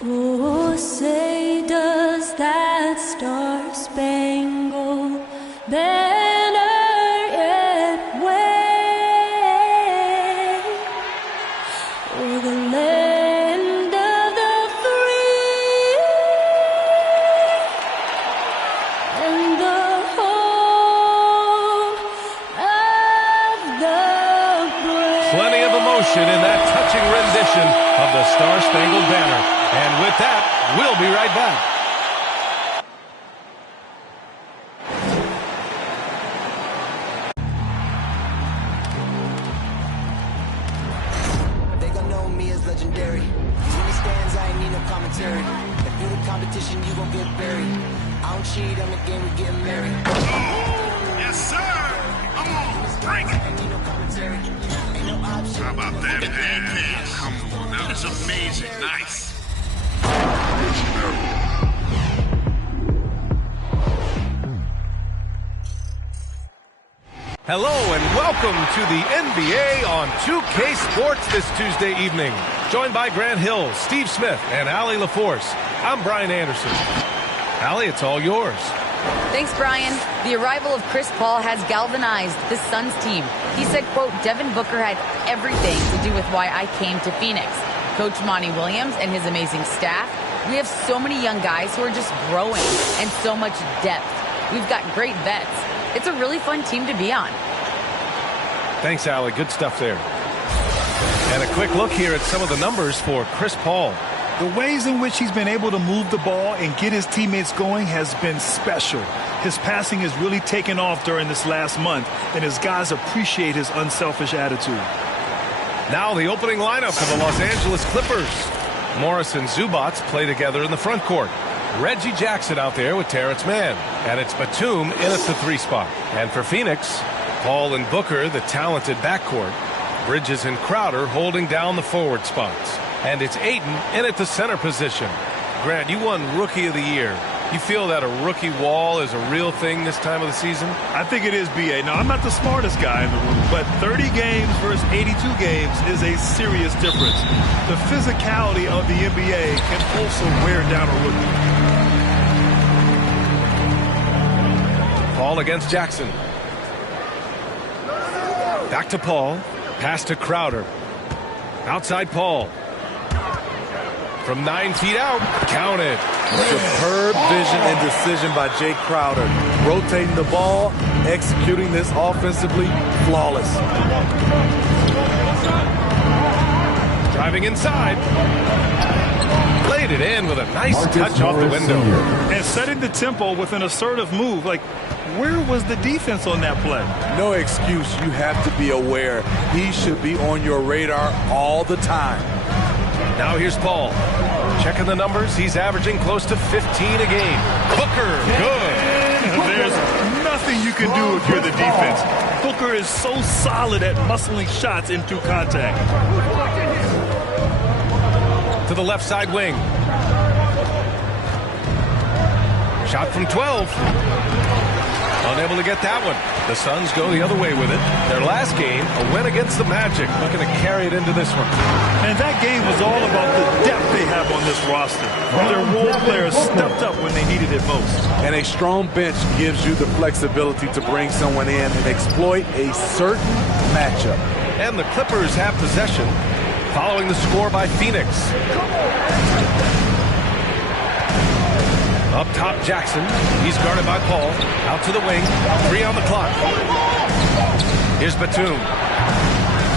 Oh, say does that star-spangled banner yet wave o'er the land of the free and the home of the brave? Plenty of emotion in that touching rendition of the Star-Spangled Banner. And with that, we'll be right back. They gon' know me as legendary. These many stands, I ain't need no commentary. If you the competition, you gon' get buried. I don't cheat, I'm a game, we getting married. Yes, sir. Come on, bring it. Ain't need no commentary. Ain't no option. How about that pass? Come on, that was amazing. Nice. Hello and welcome to the NBA on 2K Sports this Tuesday evening. Joined by Grant Hill, Steve Smith, and Allie LaForce. I'm Brian Anderson. Allie, it's all yours. Thanks, Brian. The arrival of Chris Paul has galvanized the Suns team. He said, quote, Devin Booker had everything to do with why I came to Phoenix. Coach Monty Williams and his amazing staff. We have so many young guys who are just growing and so much depth. We've got great vets. It's a really fun team to be on. Thanks, Allie. Good stuff there. And a quick look here at some of the numbers for Chris Paul. The ways in which he's been able to move the ball and get his teammates going has been special. His passing has really taken off during this last month, and his guys appreciate his unselfish attitude. Now the opening lineup for the Los Angeles Clippers. Morris and Zubac play together in the front court. Reggie Jackson out there with Terrence Mann. And it's Batum in at the 3 spot. And for Phoenix, Paul and Booker, the talented backcourt. Bridges and Crowder holding down the forward spots. And it's Ayton in at the center position. Grant, you won Rookie of the Year. You feel that a rookie wall is a real thing this time of the season? I think it is, B.A. Now, I'm not the smartest guy in the room, but 30 games versus 82 games is a serious difference. The physicality of the NBA can also wear down a rookie. Paul against Jackson. Back to Paul. Pass to Crowder. Outside Paul. From 9 feet out. Counted. Superb vision and decision by Jay Crowder. Rotating the ball, executing this offensively, flawless. Driving inside. Played it in with a nice touch off the window. And setting the tempo with an assertive move. Like, where was the defense on that play? No excuse. You have to be aware. He should be on your radar all the time. Now here's Paul. Checking the numbers. He's averaging close to 15 a game. Booker, good. There's nothing you can do if you're the defense. Booker is so solid at muscling shots into contact. To the left side wing. Shot from 12. Unable to get that one. The Suns go the other way with it. Their last game, a win against the Magic. Looking to carry it into this one. And that game was all about the depth they have on this roster. Their role players stepped up when they needed it most. And a strong bench gives you the flexibility to bring someone in and exploit a certain matchup. And the Clippers have possession following the score by Phoenix. Up top, Jackson. He's guarded by Paul. Out to the wing. 3 on the clock. Here's Batum.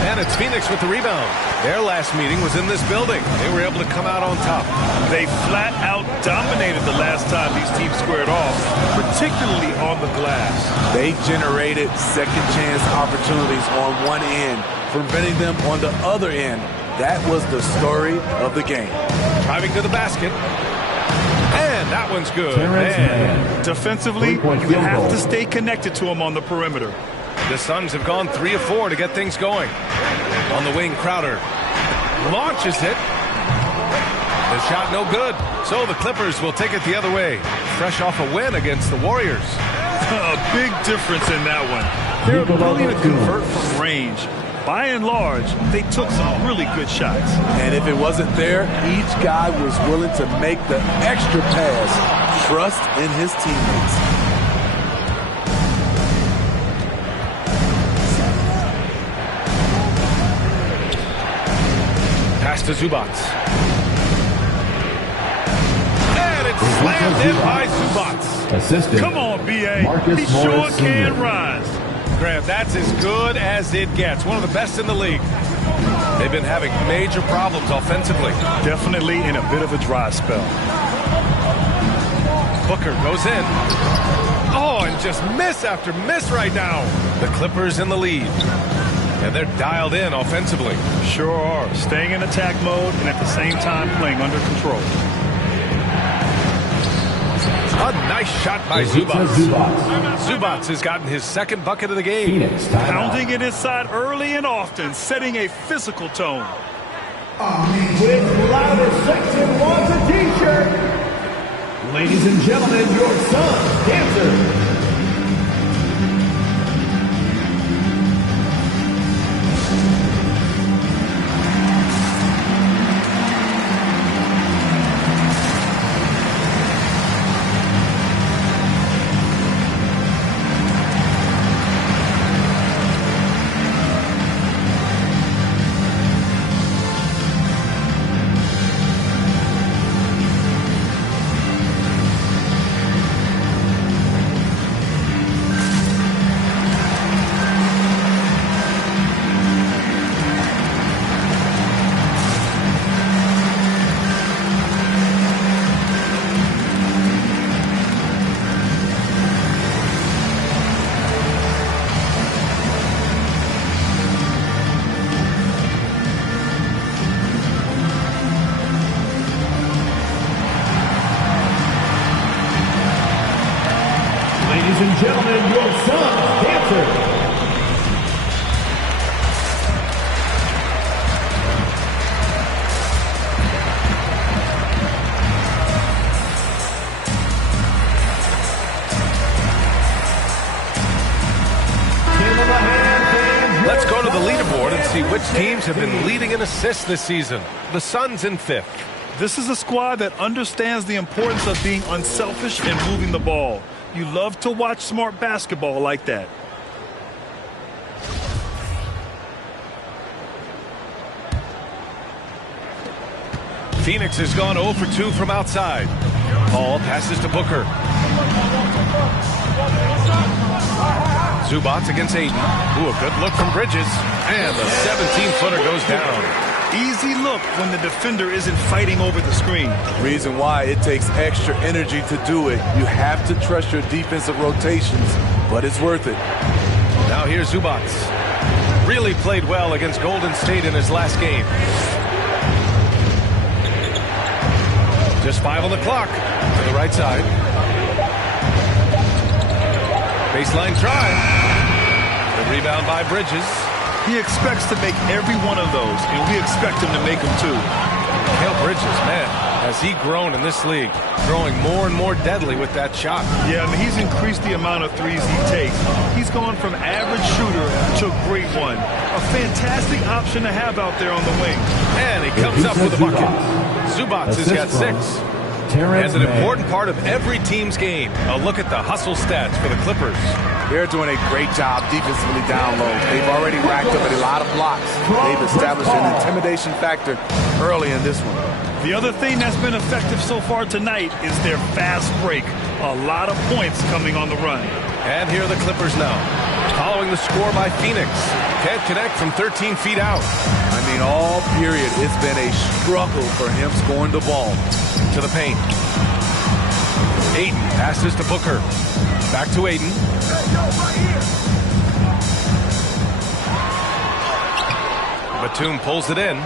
And it's Phoenix with the rebound. Their last meeting was in this building. They were able to come out on top. They flat out dominated the last time these teams squared off, particularly on the glass. They generated second chance opportunities on one end, preventing them on the other end. That was the story of the game. Driving to the basket. And that one's good. And defensively, you have to stay connected to him on the perimeter. The Suns have gone 3 of 4 to get things going. On the wing, Crowder launches it. The shot no good. So the Clippers will take it the other way. Fresh off a win against the Warriors. A big difference in that one. Their ability to convert from range By and large, they took some really good shots. And if it wasn't there, each guy was willing to make the extra pass. Trust in his teammates. Pass to Zubats. And it's slammed in by Zubats. Assistant. Come on, B.A. Marcus He sure Morris can Sr. rise. Graham, that's as good as it gets. One of the best in the league. They've been having major problems offensively. Definitely in a bit of a dry spell. Booker goes in. Oh, and just miss after miss right now. The Clippers in the lead. And they're dialed in offensively. Sure are. Staying in attack mode and at the same time playing under control. A nice shot by Zubats. Zubats has gotten his second bucket of the game. Pounding it inside early and often, setting a physical tone. With loudest section wants a t-shirt. Ladies and gentlemen, your son, dancer. Ladies and gentlemen, your son, dancer. Let's go to the leaderboard and see which teams have been leading in assists this season. The Suns in 5th. This is a squad that understands the importance of being unselfish and moving the ball. You love to watch smart basketball like that. Phoenix has gone 0 for 2 from outside. Paul passes to Booker. Zubats against Aiden. Ooh, a good look from Bridges. And the 17-footer goes down. Easy look when the defender isn't fighting over the screen. Reason why it takes extra energy to do it. You have to trust your defensive rotations, but it's worth it. Now here's Zubats. Really played well against Golden State in his last game. Just 5 on the clock. To the right side. Baseline drive. The rebound by Bridges. He expects to make every one of those, and we expect him to make them too. Mikal Bridges, man, has he grown in this league? Growing more and more deadly with that shot. Yeah, I mean, he's increased the amount of threes he takes. He's gone from average shooter to great one. A fantastic option to have out there on the wing. And he comes up with a bucket. Zubats has got 6. And an important part of every team's game. A look at the hustle stats for the Clippers. They're doing a great job defensively down low. They've already racked up a lot of blocks. They've established an intimidation factor early in this one. The other thing that's been effective so far tonight is their fast break. A lot of points coming on the run. And here are the Clippers now. Following the score by Phoenix. Can't connect from 13 feet out. I mean, all period, it's been a struggle for him scoring the ball. To the paint. Aiden passes to Booker. Back to Aiden. Batum pulls it in.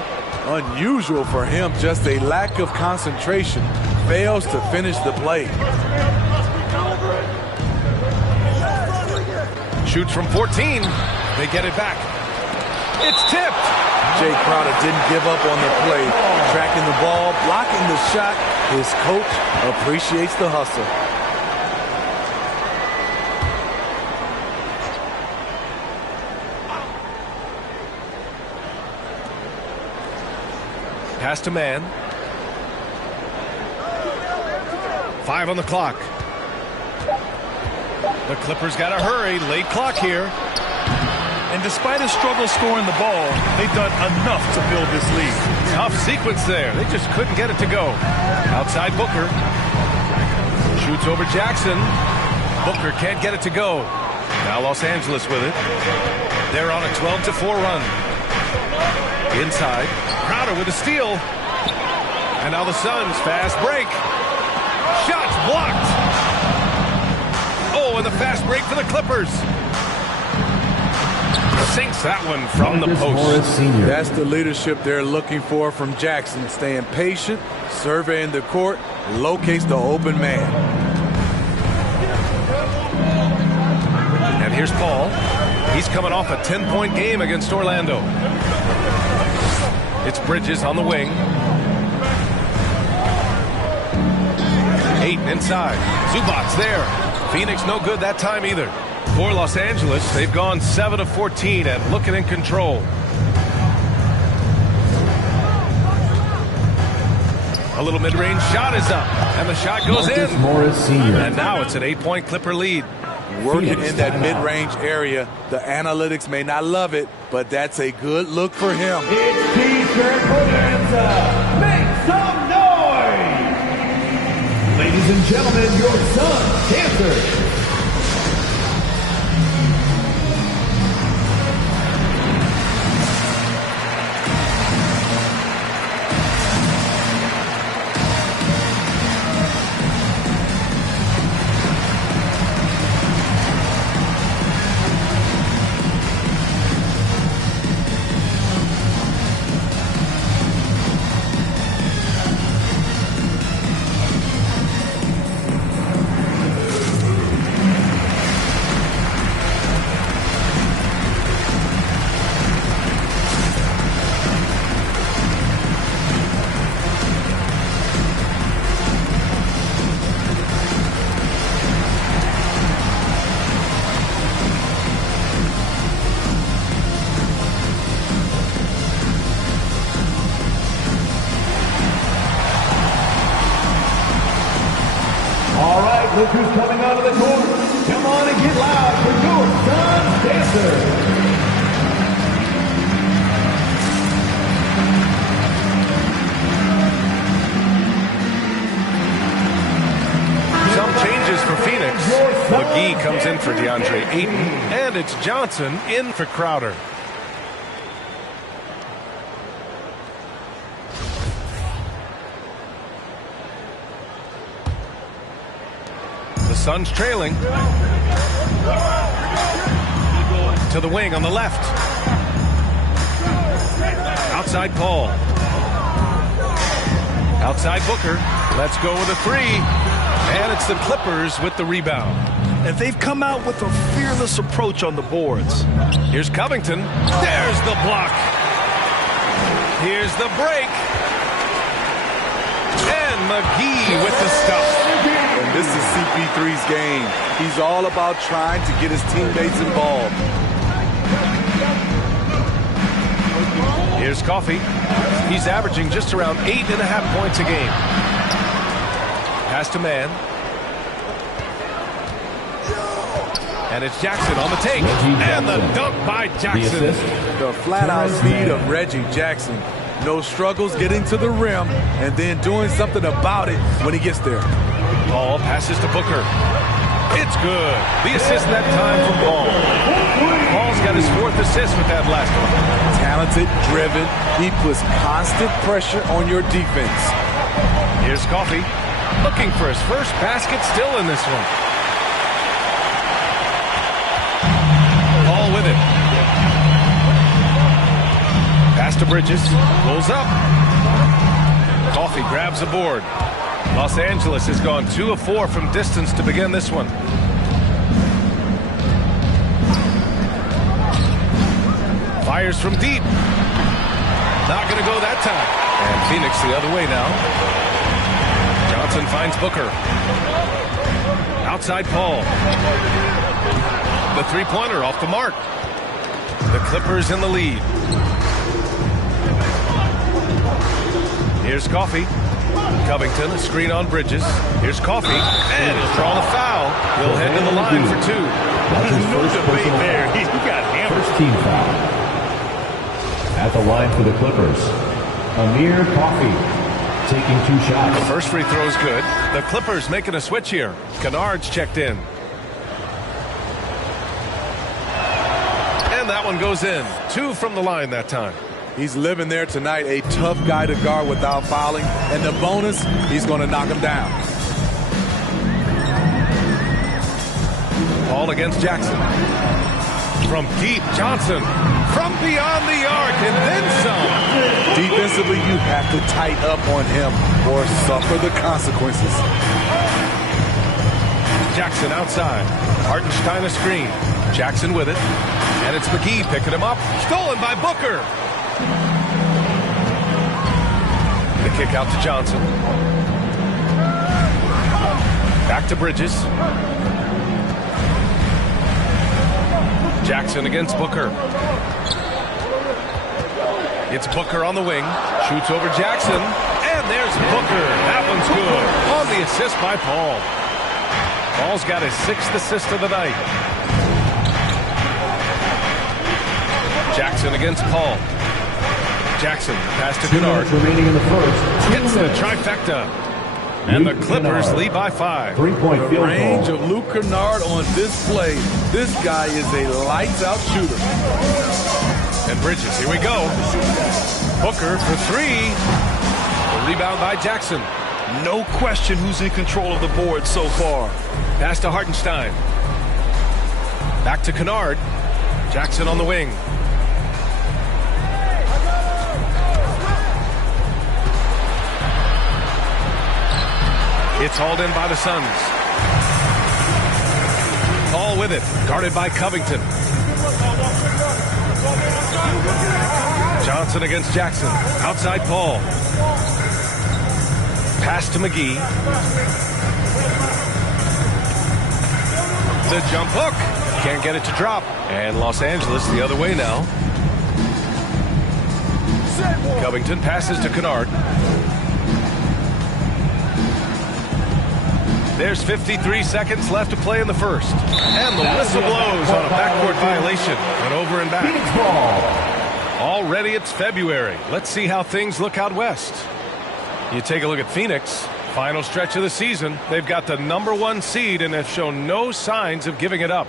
Unusual for him, just a lack of concentration. Fails to finish the play. Shoots from 14. They get it back. It's tipped. Jay Crowder didn't give up on the play. Tracking the ball, blocking the shot. His coach appreciates the hustle. Pass to man. 5 on the clock. The Clippers got to hurry. Late clock here. And despite a struggle scoring the ball, they've done enough to build this lead. Tough sequence there. They just couldn't get it to go. Outside Booker. Shoots over Jackson. Booker can't get it to go. Now Los Angeles with it. They're on a 12-4 run. Inside. Crowder with a steal. And now the Suns fast break. Shots blocked. Oh, and the fast break for the Clippers. Sinks that one from the post. That's the leadership they're looking for from Jackson. Staying patient, surveying the court, locates the open man. And here's Paul. He's coming off a 10-point game against Orlando. It's Bridges on the wing. Ayton inside. Zubac's there. Phoenix no good that time either. For Los Angeles, they've gone 7 of 14 and looking in control. A little mid-range shot is up, and the shot goes in. And now it's an 8-point Clipper lead. Working in that mid-range area. The analytics may not love it, but that's a good look for him. It's T-shirt Bonanza. Make some noise! Ladies and gentlemen, your Suns dancer. All right, look who's coming out of the court. Come on and get loud for your Suns dancer. Some changes for Phoenix. McGee comes in for DeAndre Ayton, and it's Johnson in for Crowder. Suns trailing. To the wing on the left. Outside Paul. Outside Booker. Let's go with a three. And it's the Clippers with the rebound. And they've come out with a fearless approach on the boards. Here's Covington. There's the block. Here's the break. And McGee with the stop. And this is CP3's game. He's all about trying to get his teammates involved. Here's Coffey. He's averaging just around 8.5 points a game. Pass to man. And it's Jackson on the take. And the dunk by Jackson. The flat-out speed of Reggie Jackson. No struggles getting to the rim and then doing something about it when he gets there. Paul passes to Booker. It's good. The assist that time from Paul. Paul's got his 4th assist with that last one. Talented, driven. He puts constant pressure on your defense. Here's Coffey. Looking for his first basket still in this one. Paul with it. Pass to Bridges. Pulls up. Coffey grabs the board. Los Angeles has gone 2 of 4 from distance to begin this one. Fires from deep. Not going to go that time. And Phoenix the other way now. Johnson finds Booker. Outside Paul. The three-pointer off the mark. The Clippers in the lead. Here's Coffey. Covington, a screen on Bridges. Here's Coffey, and he's drawn a foul. He'll head to the line for 2. That's his No first debate personal there. foul. He got hammered. First team foul. At the line for the Clippers, Amir Coffey taking 2 shots. First free throw is good. The Clippers making a switch here. Kennard's checked in. And that one goes in. 2 from the line that time. He's living there tonight, a tough guy to guard without fouling. And the bonus, he's going to knock him down. Ball against Jackson. From deep, Johnson. From beyond the arc, and then some. Defensively, you have to tighten up on him or suffer the consequences. Jackson outside. Hartenstein a screen. Jackson with it. And it's McGee picking him up. Stolen by Booker. The kick out to Johnson. Back to Bridges. Jackson against Booker. It's Booker on the wing. Shoots over Jackson. And there's Booker. That one's good. On the assist by Paul. Paul's got his 6th assist of the night. Jackson against Paul. Jackson pass to 2 Kennard. minutes remaining in the first. Gets the trifecta. And the Clippers lead by 5. 3-point The field range goal. of Luke Kennard on this play. This guy is a lights-out shooter. And Bridges, here we go. Booker for 3. The rebound by Jackson. No question who's in control of the board so far. Pass to Hartenstein. Back to Kennard. Jackson on the wing. It's hauled in by the Suns. Paul with it, guarded by Covington. Johnson against Jackson. Outside Paul. Pass to McGee. The jump hook. Can't get it to drop. And Los Angeles the other way now. Covington passes to Kennard. There's 53 seconds left to play in the first. And the whistle blows on a backcourt violation. Went over and back. Already it's February. Let's see how things look out west. You take a look at Phoenix. Final stretch of the season. They've got the #1 seed and have shown no signs of giving it up.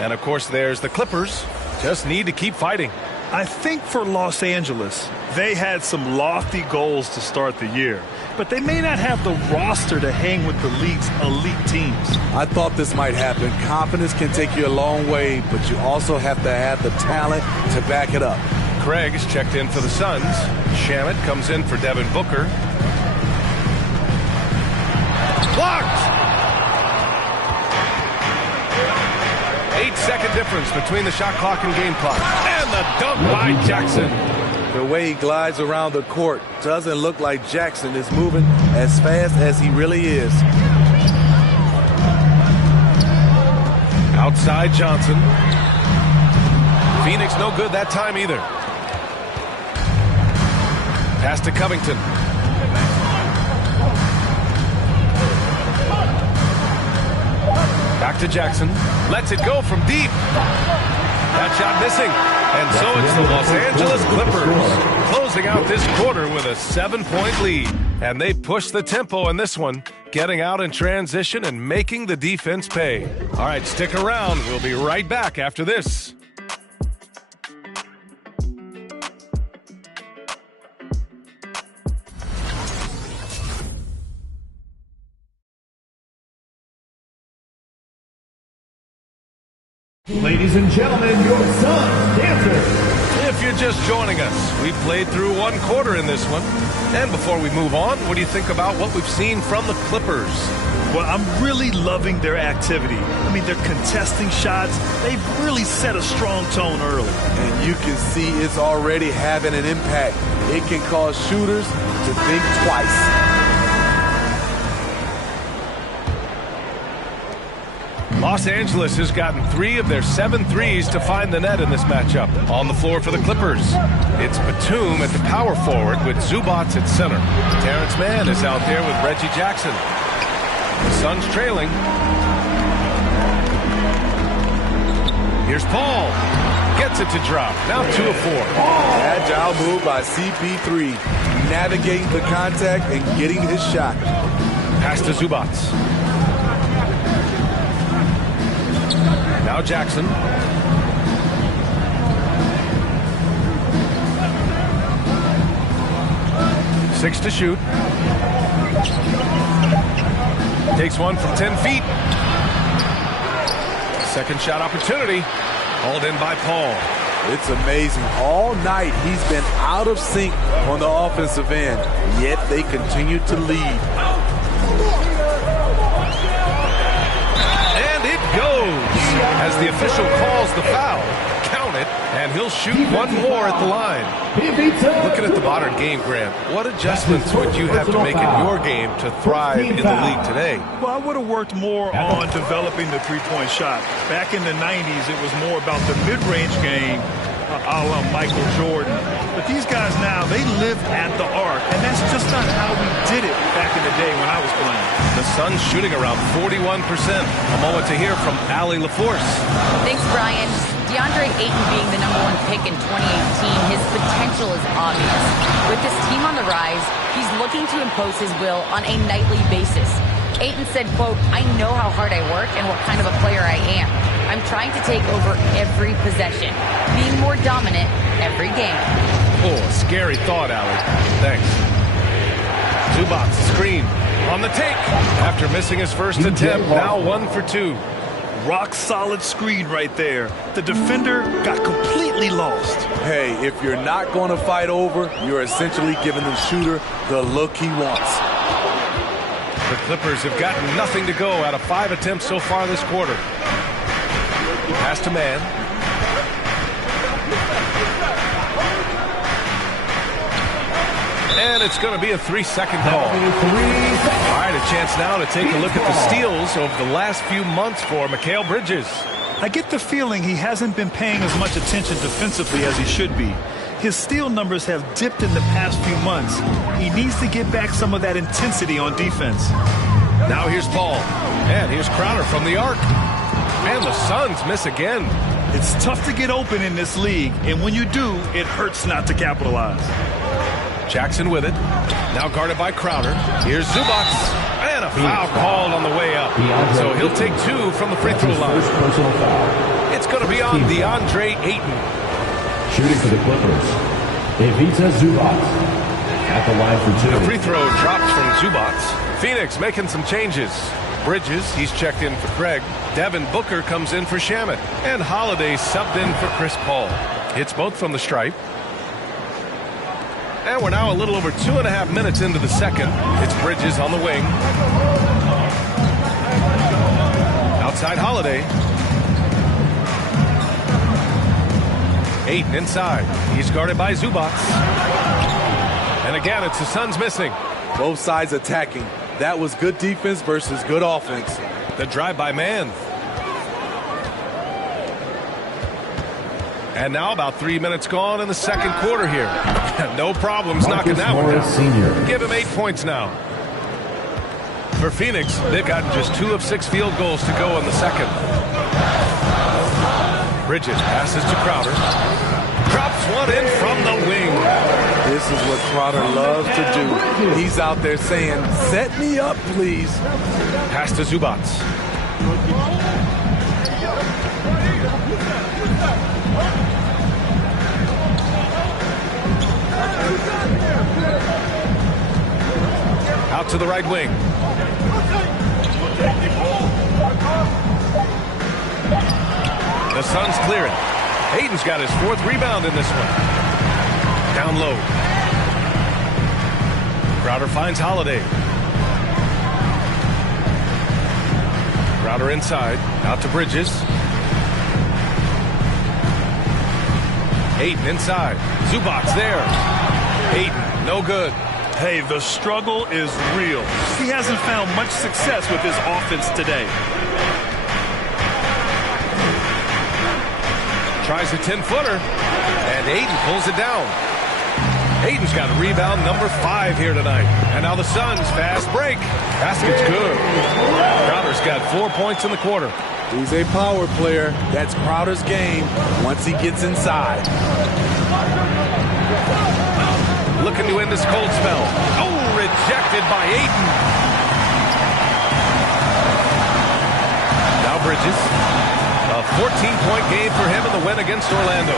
And of course there's the Clippers. Just need to keep fighting. I think for Los Angeles, they had some lofty goals to start the year, but they may not have the roster to hang with the league's elite teams. I thought this might happen. Confidence can take you a long way, but you also have to have the talent to back it up. Craig is checked in for the Suns. Shamet comes in for Devin Booker. Blocked! 8-second difference between the shot clock and game clock. And the dunk by Jackson. The way he glides around the court doesn't look like Jackson is moving as fast as he really is. Outside Johnson. Phoenix no good that time either. Pass to Covington. Back to Jackson. Lets it go from deep. That shot missing. And so it's the Los Angeles Clippers closing out this quarter with a 7-point lead. And they push the tempo in this one, getting out in transition and making the defense pay. All right, stick around. We'll be right back after this. Ladies and gentlemen, your Suns dancer. If you're just joining us, we played through one quarter in this one. And before we move on, what do you think about what we've seen from the Clippers? Well, I'm really loving their activity. I mean, they're contesting shots. They've really set a strong tone early. And you can see it's already having an impact. It can cause shooters to think twice. Los Angeles has gotten 3 of their 7 threes to find the net in this matchup. On the floor for the Clippers, it's Batum at the power forward with Zubac at center. Terrence Mann is out there with Reggie Jackson. The Suns trailing. Here's Paul. Gets it to drop. Now 2 of 4. Agile move by CP3. Navigating the contact and getting his shot. Pass to Zubac. Now Jackson. Six to shoot. Takes one from 10 feet. Second shot opportunity. Hauled in by Paul. It's amazing. All night he's been out of sync on the offensive end, yet they continue to lead. And it goes as the official calls the foul. Count it, and he'll shoot one more at the line. Looking at the modern game, Grant, what adjustments would you have to make in your game to thrive in the league today? Well, I would have worked more on developing the three-point shot. Back in the 90s, it was more about the mid-range game, a la Michael Jordan. But these guys now, they live at the arc, and that's just not how we did it back in the day when I was playing. The Suns shooting around 41%. A moment to hear from Allie LaForce. Thanks, Brian. DeAndre Ayton being the #1 pick in 2018, his potential is obvious. With this team on the rise, he's looking to impose his will on a nightly basis. Ayton said, quote, "I know how hard I work and what kind of a player I am. I'm trying to take over every possession, being more dominant every game." Oh, a scary thought, Allie. Thanks. Zubac screen on the take. After missing his first attempt, now 1 for 2. Rock solid screen right there. The defender got completely lost. Hey, if you're not going to fight over, you're essentially giving the shooter the look he wants. The Clippers have gotten nothing to go out of 5 attempts so far this quarter. Pass to Mann. And it's going to be a 3-second call. All right, a chance now to take a look at the steals over the last few months for Mikal Bridges. I get the feeling he hasn't been paying as much attention defensively as he should be. His steal numbers have dipped in the past few months. He needs to get back some of that intensity on defense. Now here's Paul. And here's Crowder from the arc. And the Suns miss again. It's tough to get open in this league, and when you do, it hurts not to capitalize. Jackson with it. Now guarded by Crowder. Here's Zubac. And a foul called on the way up. So he'll take 2 from the free throw line. It's going to be on DeAndre Ayton. Shooting for the Clippers, Ivica Zubac at the line for 2. The free throw drops from Zubac. Phoenix making some changes. Bridges, he's checked in for Craig. Devin Booker comes in for Shamet. And Holiday subbed in for Chris Paul. Hits both from the stripe. And we're now a little over 2.5 minutes into the second. It's Bridges on the wing. Outside Holiday. Ayton inside. He's guarded by Zubac. And again, it's the Suns missing. Both sides attacking. That was good defense versus good offense. The drive by Mann. And now about 3 minutes gone in the second quarter here. No problems knocking that one down. Senior. Give him 8 points now. For Phoenix, they've gotten just 2 of 6 field goals to go in the second. Bridges passes to Crowder. Drops one in from the wing. This is what Crowder loves to do. He's out there saying, "Set me up, please." Pass to Zubac. Out to the right wing. The Suns clear it. Ayton's got his 4th rebound in this one. Down low. Crowder finds Holiday. Crowder inside. Out to Bridges. Ayton inside. Zubac there. Ayton, no good. Hey, the struggle is real. He hasn't found much success with his offense today. Tries a 10-footer, and Ayton pulls it down. Ayton's got rebound number 5 here tonight. And now the Suns fast break. Basket's good. Crowder's got 4 points in the quarter. He's a power player. That's Crowder's game once he gets inside. Looking to end this cold spell. Oh, rejected by Ayton. Now Bridges. A 14-point game for him in the win against Orlando.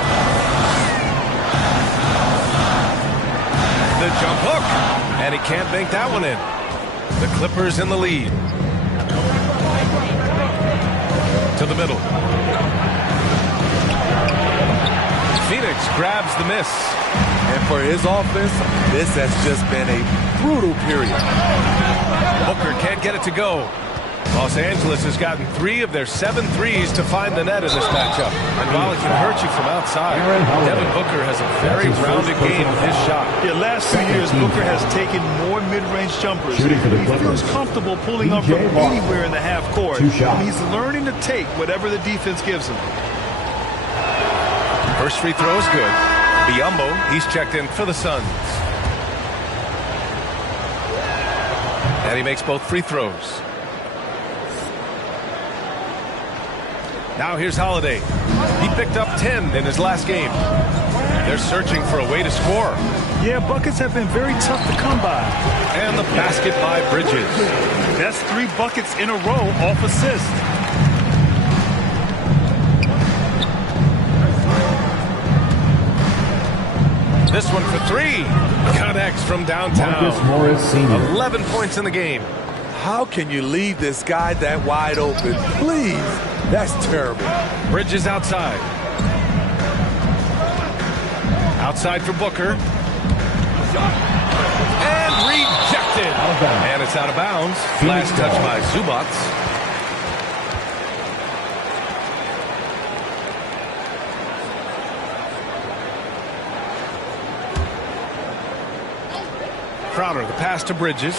The jump hook. And he can't bank that one in. The Clippers in the lead. To the middle. Phoenix grabs the miss. And for his offense, this has just been a brutal period. Booker can't get it to go. Los Angeles has gotten 3 of their 7 threes to find the net in this matchup. And while it can hurt you from outside, Devin Booker has a very rounded game with his shot. Yeah, last 2 years, Booker has taken more mid-range jumpers. He feels comfortable pulling up from anywhere in the half court. And he's learning to take whatever the defense gives him. First free throw is good. Biyombo, he's checked in for the Suns. And he makes both free throws. Now here's Holiday. He picked up 10 in his last game. They're searching for a way to score. Yeah, buckets have been very tough to come by. And the basket by Bridges. That's 3 buckets in a row off assist. This one for 3. Connects from downtown. 11 points in the game. How can you leave this guy that wide open? Please. That's terrible. Bridges outside. Outside for Booker. And rejected. And it's out of bounds. Last touch by Zubats. Crowder, the pass to Bridges.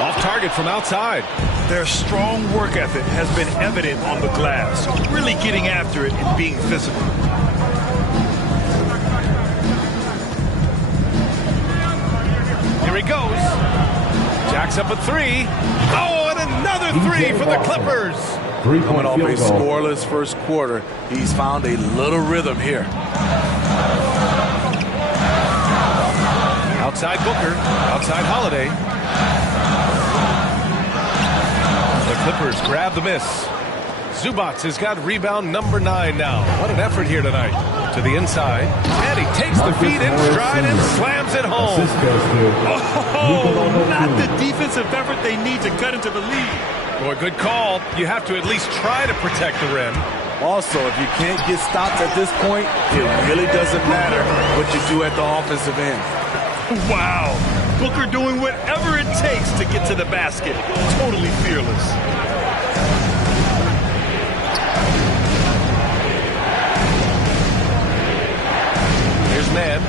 Off target from outside. Their strong work ethic has been evident on the glass. Really getting after it and being physical. Here he goes. Jacks up a 3. Oh, and another 3 for the Clippers. Coming off a scoreless first quarter, he's found a little rhythm here. Outside Booker. Outside Holiday. The Clippers grab the miss. Zubats has got rebound number 9 now. What an effort here tonight. To the inside. And he takes the feed in stride and slams it home. Oh, not the defensive effort they need to cut into the lead. Boy, good call. You have to at least try to protect the rim. Also, if you can't get stops at this point, it really doesn't matter what you do at the offensive end. Wow. Booker doing whatever it takes to get to the basket. Totally fearless. Here's Mann.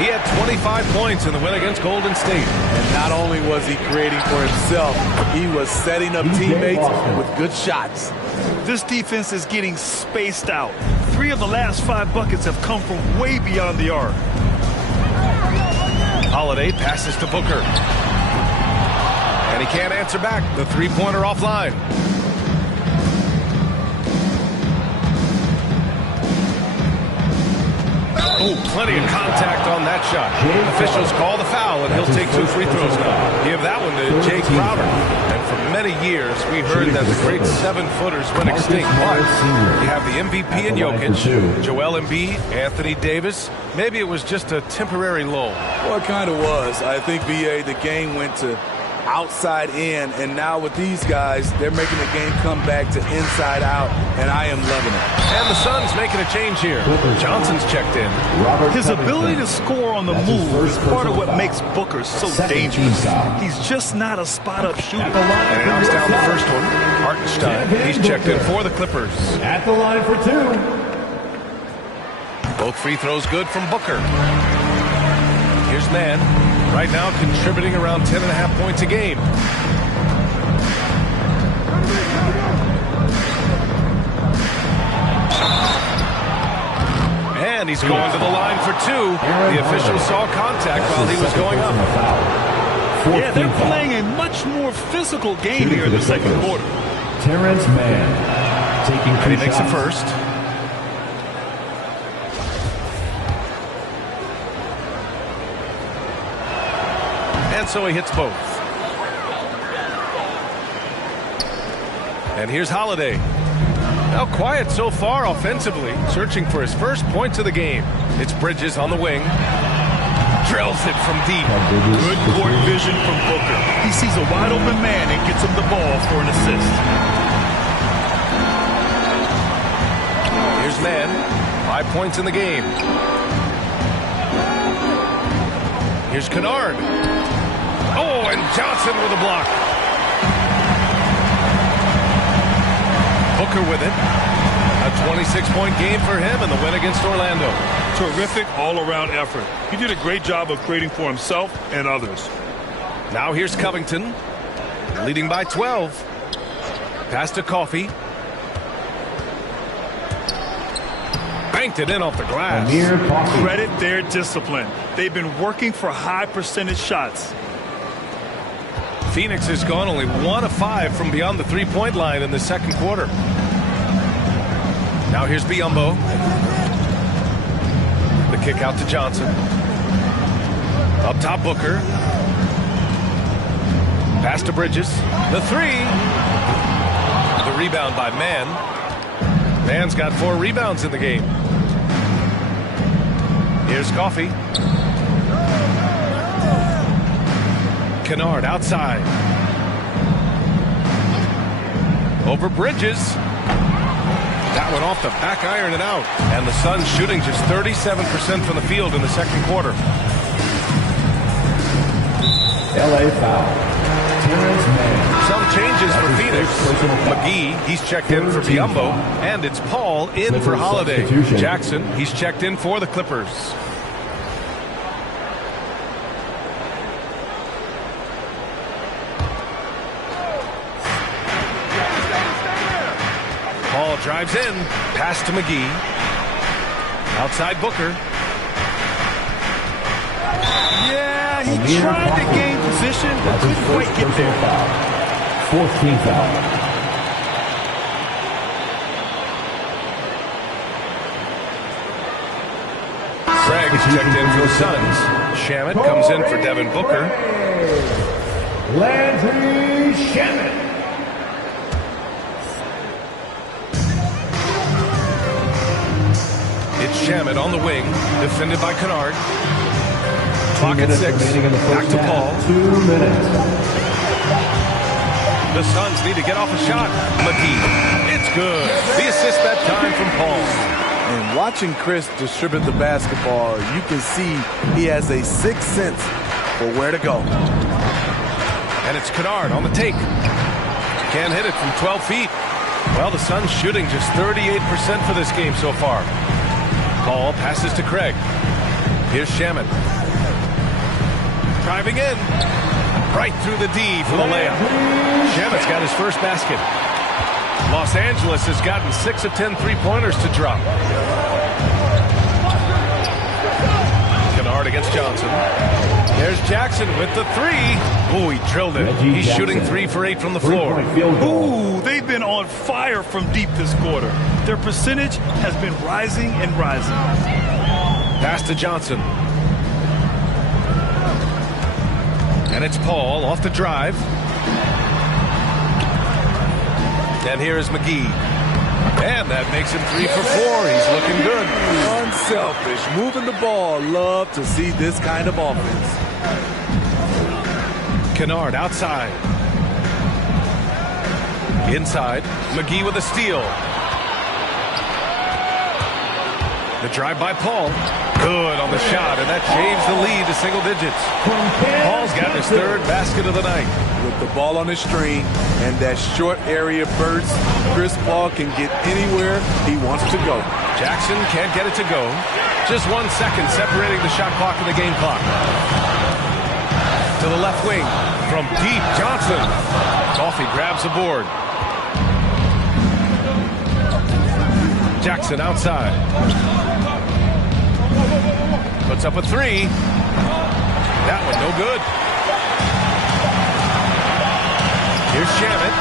He had 25 points in the win against Golden State. And not only was he creating for himself, he was setting up teammates with good shots. This defense is getting spaced out. 3 of the last 5 buckets have come from way beyond the arc. Holiday passes to Booker. And he can't answer back. The 3-pointer offline. Oh, plenty of contact on that shot. Officials call the foul, and he'll take 2 free throws now. Give that one to Jake Crowder. And for many years, we heard that the great 7-footers went extinct. But you have the MVP in Jokic, Joel Embiid, Anthony Davis. Maybe it was just a temporary lull. Well, it kind of was. I think, BA, the game went to outside in, and now with these guys, they're making the game come back to inside out, and I am loving it. And the Suns making a change here. Johnson's checked in. His ability to score on the move is part of what makes Booker so dangerous. He's just not a spot-up shooter. And he knocks down the first one. Hartenstein, he's checked in for the Clippers. At the line for 2. Both free throws good from Booker. Here's Mann. Right now contributing around 10.5 points a game. And he's going to the line for two. The official saw contact while he was going up. Yeah, they're playing a much more physical game here in the second quarter. Terrence Mann taking 2 shots. He makes the first. And so he hits both. And here's Holiday. Now quiet so far offensively, searching for his first points of the game. It's Bridges on the wing. Drills it from deep. Good court vision from Booker. He sees a wide open man and gets him the ball for an assist. Here's Mann. 5 points in the game. Here's Kennard. Oh, and Johnson with a block. Booker with it. A 26-point game for him in the win against Orlando. Terrific all-around effort. He did a great job of creating for himself and others. Now here's Covington, leading by 12. Pass to Coffey. Banked it in off the glass. Credit their discipline. They've been working for high percentage shots. Phoenix has gone only 1 of 5 from beyond the three-point line in the second quarter. Now here's Biyombo. The kick out to Johnson. Up top, Booker. Pass to Bridges. The three. The rebound by Mann. Mann's got 4 rebounds in the game. Here's Coffey. Kennard outside. Over Bridges. That one off the back iron and out. And the Suns shooting just 37% from the field in the second quarter. LA foul. Terrence Mann. Some changes for Phoenix. McGee, he's checked in for Biyombo. And it's Paul in for Holiday. Jackson, he's checked in for the Clippers. Paul drives in. Pass to McGee. Outside Booker. Yeah, he tried to gain position, but couldn't quite get there. 14th foul. Craig's checked in for the Suns. Shamet comes in for Devin Booker. Landry Shamet. It's Shamet on the wing, defended by Kennard. Clock at 6. Back to Paul. 2 minutes. The Suns need to get off a shot. McGee. It's good. The assist that time from Paul. And watching Chris distribute the basketball, you can see he has a sixth sense for where to go. And it's Kennard on the take. Can't hit it from 12 feet. Well, the Suns shooting just 38% for this game so far. Paul passes to Craig. Here's Shamet. Driving in. Right through the D for the layup. Shamet's got his first basket. Los Angeles has gotten 6 of 10 three-pointers to drop. Kennard against Johnson. There's Jackson with the three. Oh, he drilled it. He's shooting 3 for 8 from the floor. Ooh, they've been on fire from deep this quarter. Their percentage has been rising and rising. Pass to Johnson. And it's Paul off the drive. And here is McGee. And that makes him 3 for 4. He's looking good. Unselfish, moving the ball. Love to see this kind of offense. Kennard outside. Inside. McGee with a steal. The drive by Paul. Good on the shot, and that shaves the lead to single digits. Paul's got his 3rd basket of the night. With the ball on the string and that short area burst, Chris Paul can get anywhere he wants to go. Jackson can't get it to go. Just 1 second separating the shot clock and the game clock. To the left wing from deep, Johnson. Coffey grabs the board. Jackson outside. Puts up a three. That one no good. Here's Shamit.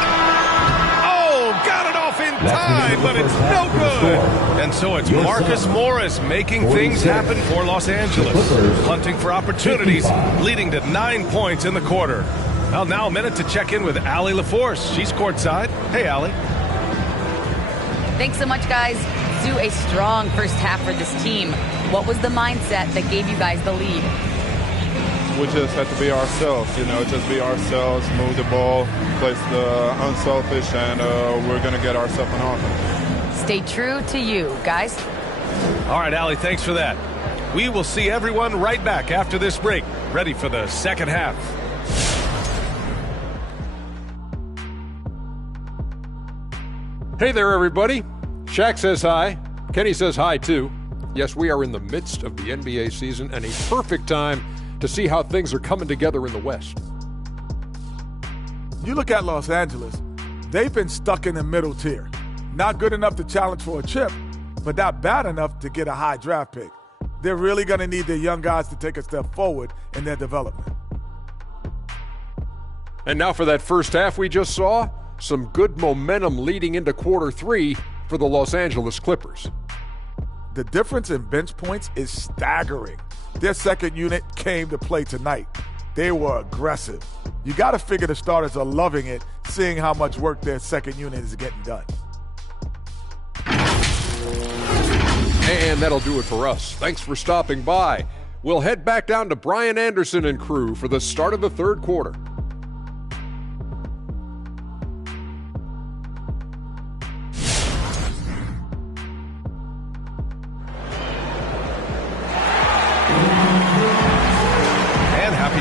Oh, got it off in time, but it's no good. And so it's Marcus Morris making things happen for Los Angeles. Hunting for opportunities, leading to 9 points in the quarter. Well, now a minute to check in with Allie LaForce. She's courtside. Hey, Allie. Thanks so much, guys. Sue, a strong first half for this team. What was the mindset that gave you guys the lead? We just have to be ourselves, just be ourselves, move the ball, play the unselfish, and we're going to get ourselves an offense. Stay true to you, guys. All right, Allie, thanks for that. We will see everyone right back after this break, ready for the second half. Hey there, everybody. Shaq says hi. Kenny says hi, too. Yes, we are in the midst of the NBA season and a perfect time to see how things are coming together in the West. You look at Los Angeles, they've been stuck in the middle tier. Not good enough to challenge for a chip, but not bad enough to get a high draft pick. They're really going to need their young guys to take a step forward in their development. And now for that first half we just saw, some good momentum leading into quarter three for the Los Angeles Clippers. The difference in bench points is staggering. Their second unit came to play tonight. They were aggressive. You got to figure the starters are loving it, seeing how much work their second unit is getting done. And that'll do it for us. Thanks for stopping by. We'll head back down to Brian Anderson and crew for the start of the third quarter.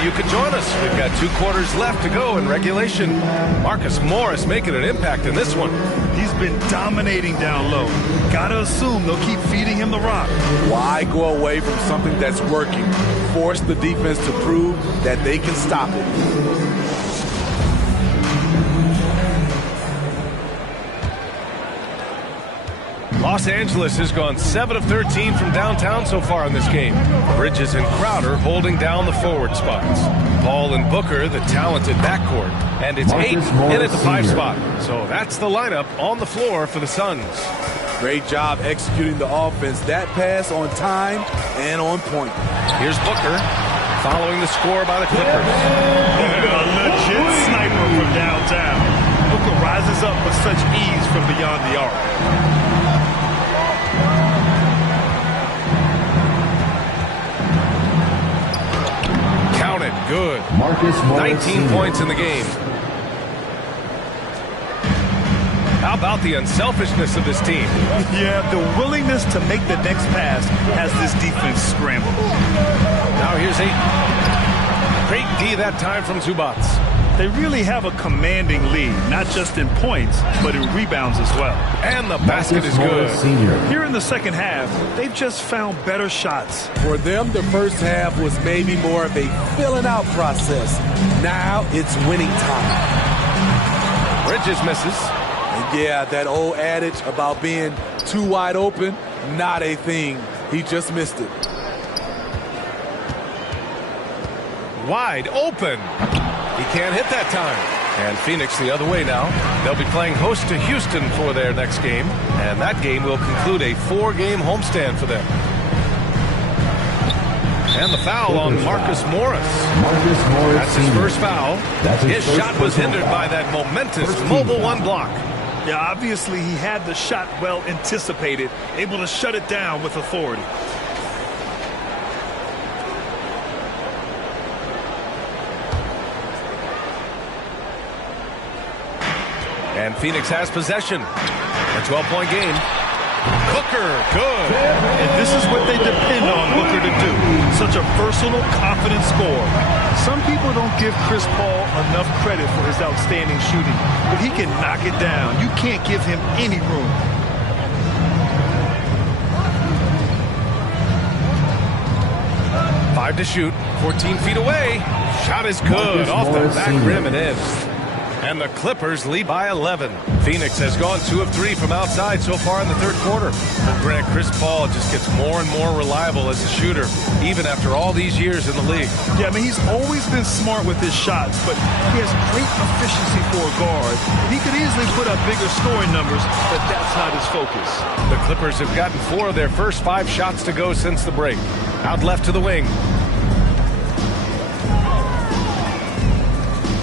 You could join us. We've got 2 quarters left to go in regulation. Marcus Morris making an impact in this one. He's been dominating down low. Gotta assume they'll keep feeding him the rock. Why go away from something that's working? Force the defense to prove that they can stop it. Los Angeles has gone 7 of 13 from downtown so far in this game. Bridges and Crowder holding down the forward spots. Paul and Booker, the talented backcourt. And it's Marcus 8 Morris in at the 5 Sr. spot. So that's the lineup on the floor for the Suns. Great job executing the offense. That pass on time and on point. Here's Booker following the score by the Clippers. A legit sniper from downtown. Booker rises up with such ease from beyond the arc. Good. Marcus Morris 19 Sr. points in the game. How about the unselfishness of this team? Yeah, the willingness to make the next pass has this defense scrambled. Now here's 8. Great D that time from Zubats. They really have a commanding lead, not just in points, but in rebounds as well. And the basket is good. Here in the second half, they've just found better shots. For them, the first half was maybe more of a filling out process. Now it's winning time. Bridges misses. And yeah, that old adage about being too wide open, not a thing. He just missed it. Wide open. He can't hit that time. And Phoenix the other way now. They'll be playing host to Houston for their next game. And that game will conclude a 4-game homestand for them. And the foul on Marcus Morris. Marcus Morris That's his Sr. first foul. His shot was hindered by that momentous mobile 1 block. Yeah, obviously he had the shot well anticipated, able to shut it down with authority. And Phoenix has possession. A 12-point game. Booker, good. And this is what they depend on Booker to do. Such a versatile, confident scorer. Some people don't give Chris Paul enough credit for his outstanding shooting, but he can knock it down. You can't give him any room. Five to shoot, 14 feet away. Shot is good, off the back rim and in. And the Clippers lead by 11. Phoenix has gone 2 of 3 from outside so far in the third quarter. Grant, Chris Paul just gets more and more reliable as a shooter, even after all these years in the league. Yeah, I mean, he's always been smart with his shots, but he has great efficiency for a guard. He could easily put up bigger scoring numbers, but that's not his focus. The Clippers have gotten 4 of their first 5 shots to go since the break. Out left to the wing.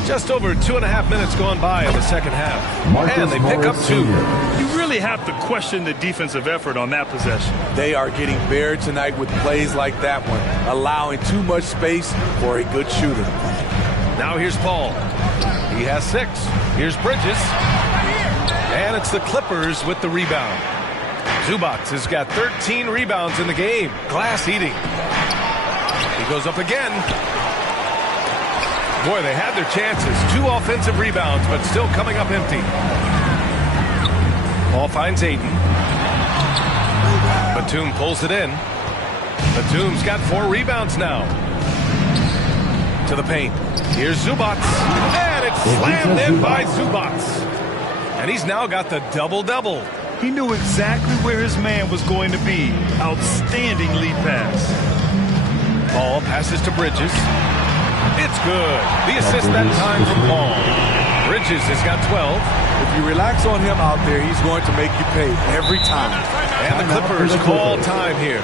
Just over 2.5 minutes gone by in the second half. And they pick up 2. You really have to question the defensive effort on that possession. They are getting buried tonight with plays like that one, allowing too much space for a good shooter. Now here's Paul. He has 6. Here's Bridges. And it's the Clippers with the rebound. Zubac has got 13 rebounds in the game. Glass eating. He goes up again. Boy, they had their chances. 2 offensive rebounds, but still coming up empty. Ball finds Ayton. Batum pulls it in. Batum's got 4 rebounds now. To the paint. Here's Zubac. And it's slammed in by Zubac. And he's now got the double-double. He knew exactly where his man was going to be. Outstanding lead pass. Paul passes to Bridges. It's good. The assist that time from Paul. Bridges has got 12. If you relax on him out there, he's going to make you pay every time. And the Clippers call time here.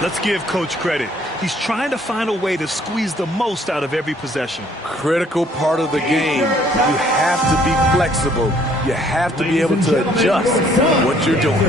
Let's give Coach credit. He's trying to find a way to squeeze the most out of every possession. Critical part of the game. You have to be flexible. You have to be able to adjust what you're doing.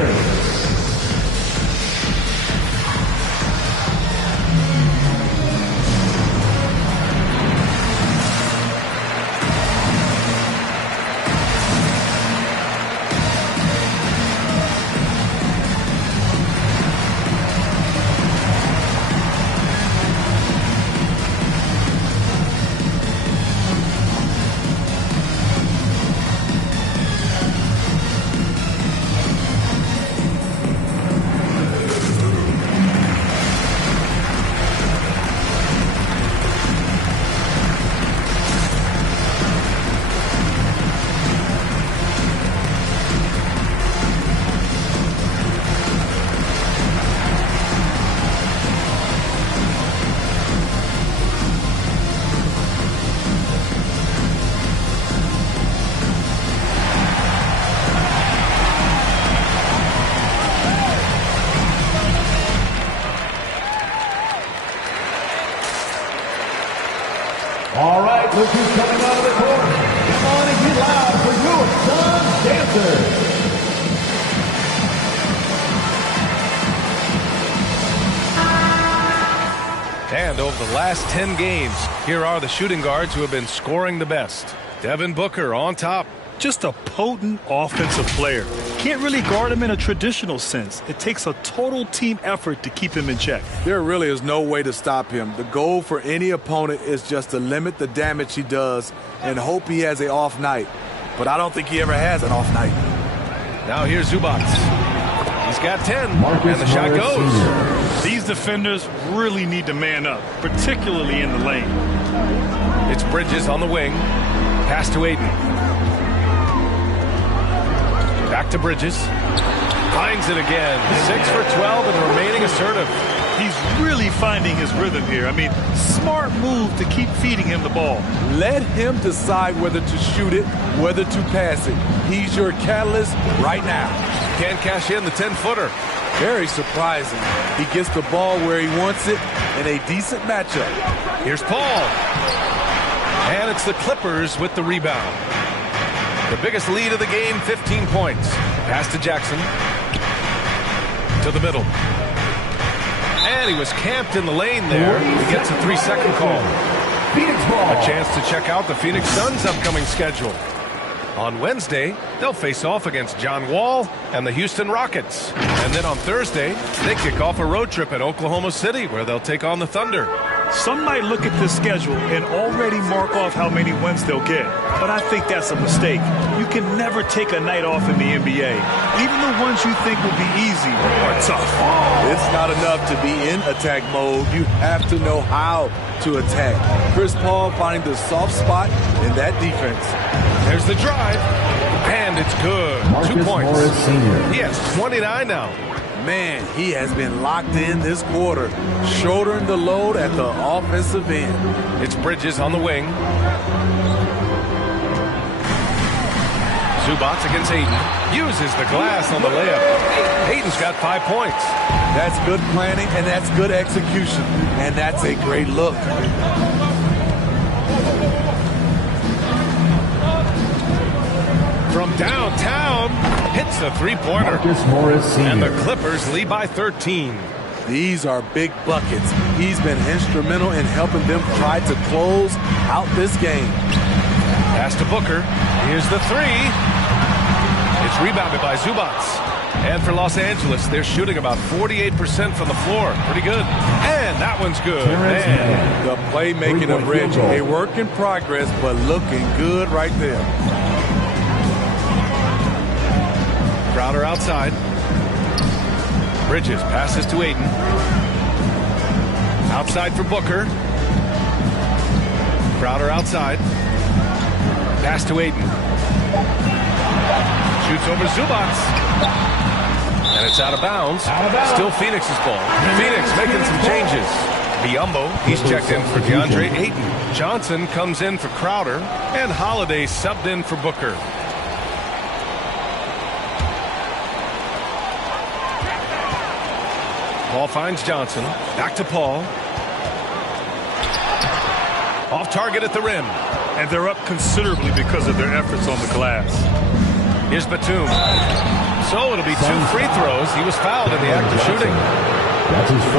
All right, look who's coming out of the court. Come on and get loud for your Suns dancers. And over the last 10 games, here are the shooting guards who have been scoring the best. Devin Booker on top. Just a potent offensive player. Can't really guard him in a traditional sense. It takes a total team effort to keep him in check. There really is no way to stop him. The goal for any opponent is just to limit the damage he does and hope he has an off night. But I don't think he ever has an off night. Now here's Zubac. He's got 10, and the shot goes. These defenders really need to man up, particularly in the lane. It's Bridges on the wing. Pass to Ayton. Back to Bridges. Finds it again. 6 for 12 and remaining assertive. He's really finding his rhythm here. I mean, smart move to keep feeding him the ball. Let him decide whether to shoot it, whether to pass it. He's your catalyst right now. Can't cash in the 10-footer. Very surprising. He gets the ball where he wants it in a decent matchup. Here's Paul. And it's the Clippers with the rebound. The biggest lead of the game, 15 points. Pass to Jackson. To the middle. And he was camped in the lane there. He gets a 3-second call. A chance to check out the Phoenix Suns' upcoming schedule. On Wednesday, they'll face off against John Wall and the Houston Rockets. And then on Thursday, they kick off a road trip at Oklahoma City where they'll take on the Thunder. Some might look at this schedule and already mark off how many wins they'll get. But I think that's a mistake. You can never take a night off in the NBA. Even the ones you think will be easy are tough. It's not enough to be in attack mode. You have to know how to attack. Chris Paul finding the soft spot in that defense. There's the drive, and it's good. Marcus 2 points. Morris Sr. He has 29 now. Man, he has been locked in this quarter, shouldering the load at the offensive end. It's Bridges on the wing. Zubats against Ayton. Uses the glass on the layup. Ayton's got 5 points. That's good planning, and that's good execution. And that's a great look. From downtown, hits a three-pointer. Marcus Morris Sr. And the Clippers lead by 13. These are big buckets. He's been instrumental in helping them try to close out this game. Pass to Booker. Here's the three. It's rebounded by Zubats. And for Los Angeles, they're shooting about 48% from the floor. Pretty good. And that one's good. Man. The playmaking of Reggie, a work in progress, but looking good right there. Crowder outside. Bridges passes to Ayton. Outside for Booker. Crowder outside. Pass to Ayton. Shoots over Zubats. And it's out of bounds. Still Phoenix's ball. Phoenix making some changes. Biyombo, he's checked in for DeAndre Ayton. Johnson comes in for Crowder. And Holiday subbed in for Booker. Paul finds Johnson. Back to Paul. Off target at the rim. And they're up considerably because of their efforts on the glass. Here's Batum. So it'll be 2 free throws. He was fouled in the act of shooting.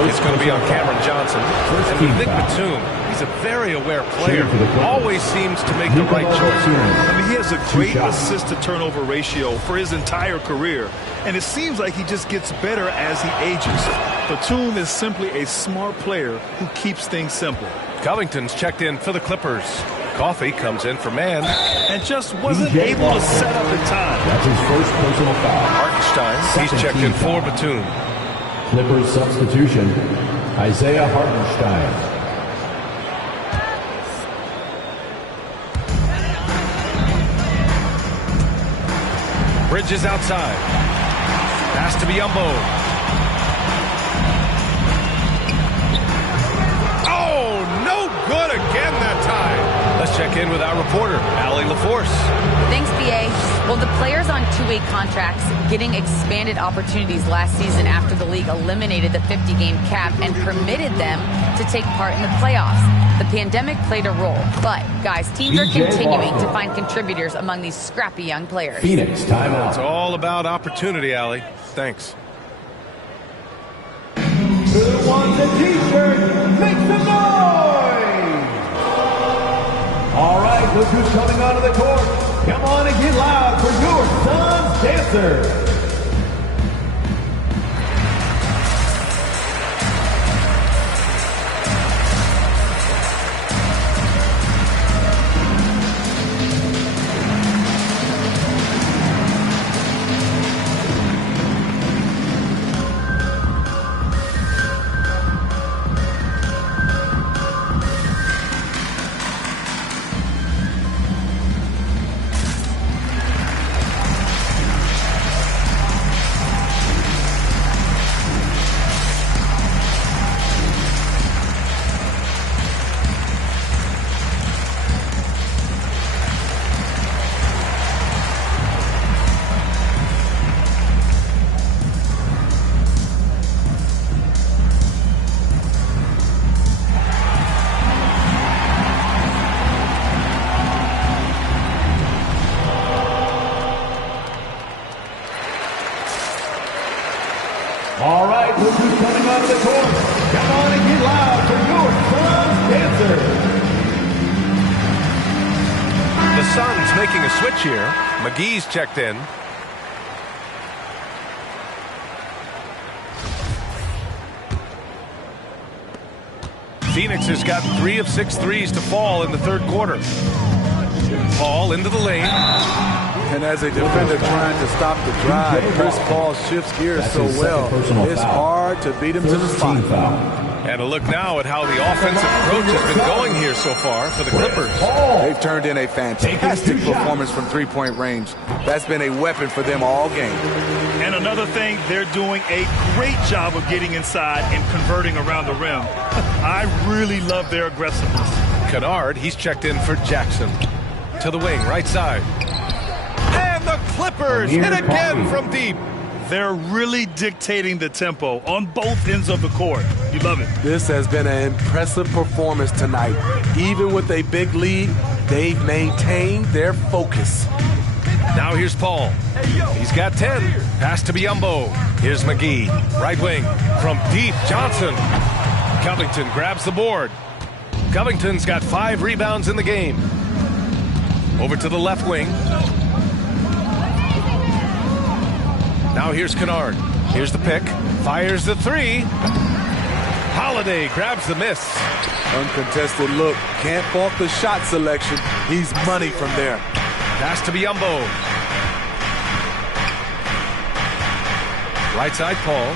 It's going to be on Cameron Johnson. And with Nick Batum, he's a very aware player. Always seems to make the right choice. I mean, he has a great assist-to-turnover ratio for his entire career. And it seems like he just gets better as he ages. Batum is simply a smart player who keeps things simple. Covington's checked in for the Clippers. Coffey comes in for Man. And just wasn't able to set up in time. That's his first personal foul. Hartenstein, he's checked in for Batum. Clippers substitution, Isaiah Hartenstein. Bridges outside. Pass to Biyombo. Oh, no good again that time. Let's check in with our reporter, Allie LaForce. Thanks, BA. Well, the players on two-way contracts getting expanded opportunities last season after the league eliminated the 50-game cap and permitted them to take part in the playoffs. The pandemic played a role, but, guys, teams are continuing to find contributors among these scrappy young players. Phoenix timeout. It's all about opportunity, Allie. Thanks. Who wants a t-shirt? Make some noise! All right, look who's coming onto the court. Come on and get loud for your son's dancer. All right, look who's coming onto the court. Come on and get loud for your son's dancer. The Suns making a switch here. McGee's checked in. Phoenix has gotten 3 of 6 threes to fall in the third quarter. Paul into the lane. And as a defender trying to stop the drive, Chris Paul shifts gears so well. It's hard to beat him to the spot. And a look now at how the offensive approach has been going here so far for the Clippers. They've turned in a fantastic performance from three-point range. That's been a weapon for them all game. And another thing, they're doing a great job of getting inside and converting around the rim. I really love their aggressiveness. Kennard, he's checked in for Jackson. To the wing, right side. And the Clippers hit again from deep. They're really dictating the tempo on both ends of the court. You love it. This has been an impressive performance tonight. Even with a big lead, they've maintained their focus. Now here's Paul. He's got 10. Pass to Biyombo. Here's McGee. Right wing. From deep, Johnson. Covington grabs the board. Covington's got 5 rebounds in the game. Over to the left wing. Now here's Kennard. Here's the pick. Fires the 3. Holiday grabs the miss. Uncontested look. Can't fault the shot selection. He's money from there. Pass to Biyombo. Right side, Paul.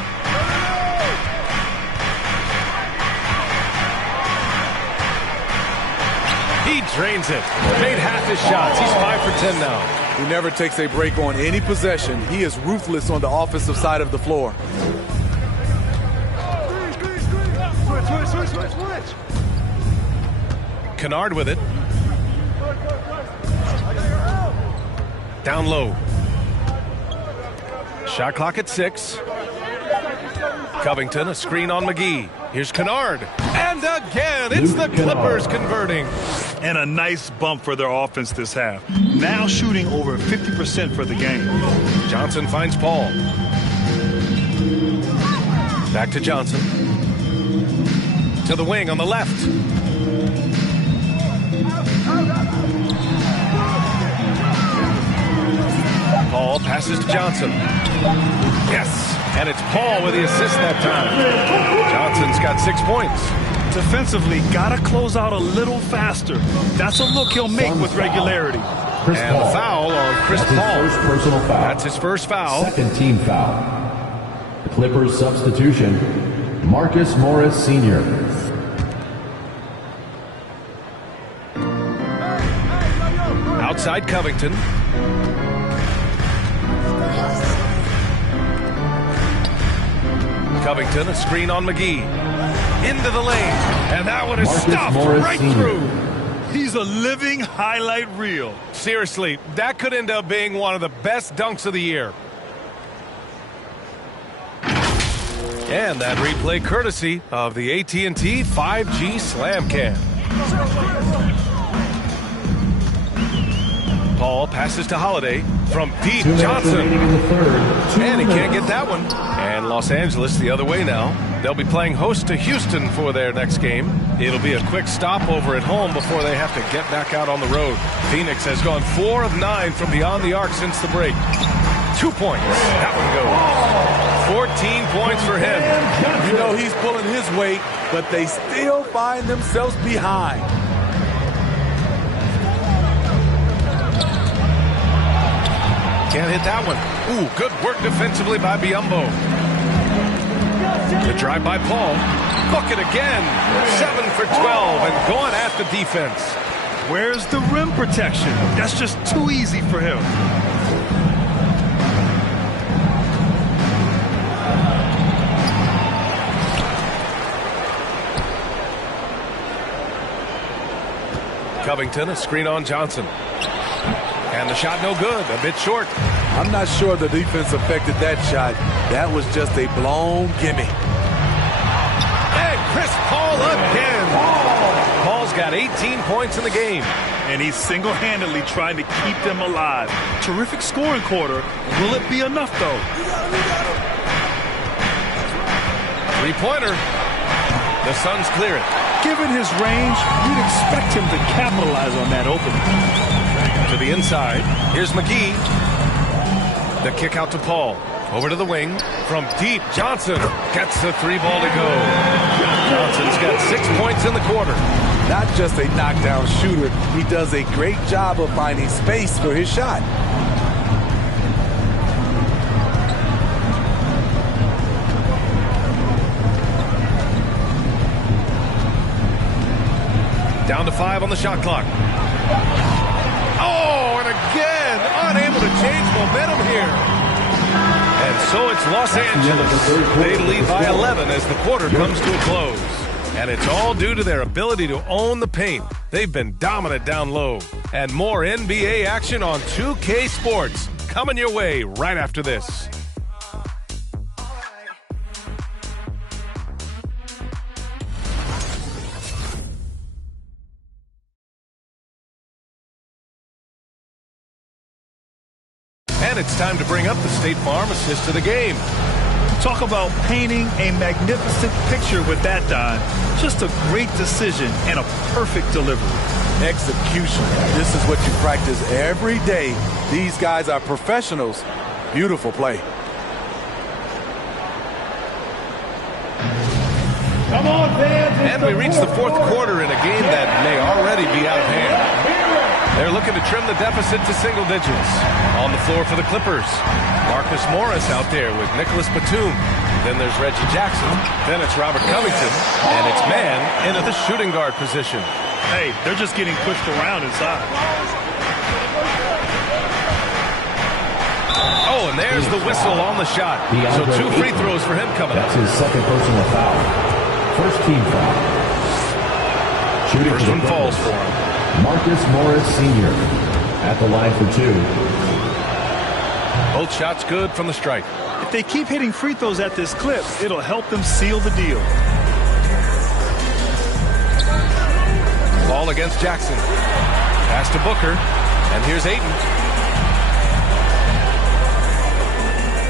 He drains it. Made half his shots. He's 5 for 10 now. He never takes a break on any possession. He is ruthless on the offensive side of the floor. Switch. Kennard with it. Down low. Shot clock at 6. Covington, a screen on McGee. Here's Kennard. And again, it's the Clippers converting. And a nice bump for their offense this half. Now shooting over 50% for the game. Johnson finds Paul. Back to Johnson. To the wing on the left. Paul passes to Johnson. Yes, and it's Paul with the assist that time. Johnson's got 6 points. Defensively, gotta close out a little faster. That's a look he'll make with regularity. And the foul on Chris Paul. First personal foul. That's his first foul. Second team foul. The Clippers substitution, Marcus Morris Sr. Outside Covington. Covington, a screen on McGee. Into the lane. And that one is Marcus stuffed Morris right Sr. through. He's a living highlight reel. Seriously, that could end up being one of the best dunks of the year. And that replay courtesy of the AT&T 5G Slam Cam. Paul passes to Holiday from deep. Johnson. And he can't get that one. And Los Angeles the other way now. They'll be playing host to Houston for their next game. It'll be a quick stopover at home before they have to get back out on the road. Phoenix has gone 4 of 9 from beyond the arc since the break. 2 points. That one goes. 14 points for him. You know he's pulling his weight, but they still find themselves behind. Can't hit that one. Ooh, good work defensively by Biyombo. The drive by Paul. Bucket again. 7 for 12 and going at the defense. Where's the rim protection? That's just too easy for him. Covington, a screen on Johnson. And the shot no good, a bit short. I'm not sure the defense affected that shot. That was just a blown gimme. And Chris Paul again. Paul's got 18 points in the game. And he's single-handedly trying to keep them alive. Terrific scoring quarter. Will it be enough, though? Three-pointer. The Suns clear it. Given his range, you'd expect him to capitalize on that opening. To the inside. Here's McGee. The kick out to Paul. Over to the wing. From deep, Johnson gets the 3-ball to go. Johnson's got 6 points in the quarter. Not just a knockdown shooter, he does a great job of finding space for his shot. Down to 5 on the shot clock. Oh, and again, unable to change momentum here. And so it's Los Angeles. They lead by 11 as the quarter comes to a close. And it's all due to their ability to own the paint. They've been dominant down low. And more NBA action on 2K Sports coming your way right after this. And it's time to bring up the State Farm assist of the game. Talk about painting a magnificent picture with that, Don. Just a great decision and a perfect delivery. Execution. This is what you practice every day. These guys are professionals. Beautiful play. Come on, fans. And we reach the fourth quarter in a game that may already be out of hand. They're looking to trim the deficit to single digits. On the floor for the Clippers, Marcus Morris out there with Nicholas Batum. Then there's Reggie Jackson. Then it's Robert Covington. And it's man into the shooting guard position. Hey, they're just getting pushed around inside. Oh, and there's the whistle on the shot. So 2 free throws for him coming up. That's his second personal foul. First team foul. Shooting First one falls for him. Marcus Morris Sr. at the line for 2. Both shots good from the strike. If they keep hitting free throws at this clip, it'll help them seal the deal. Ball against Jackson. Pass to Booker. And here's Ayton.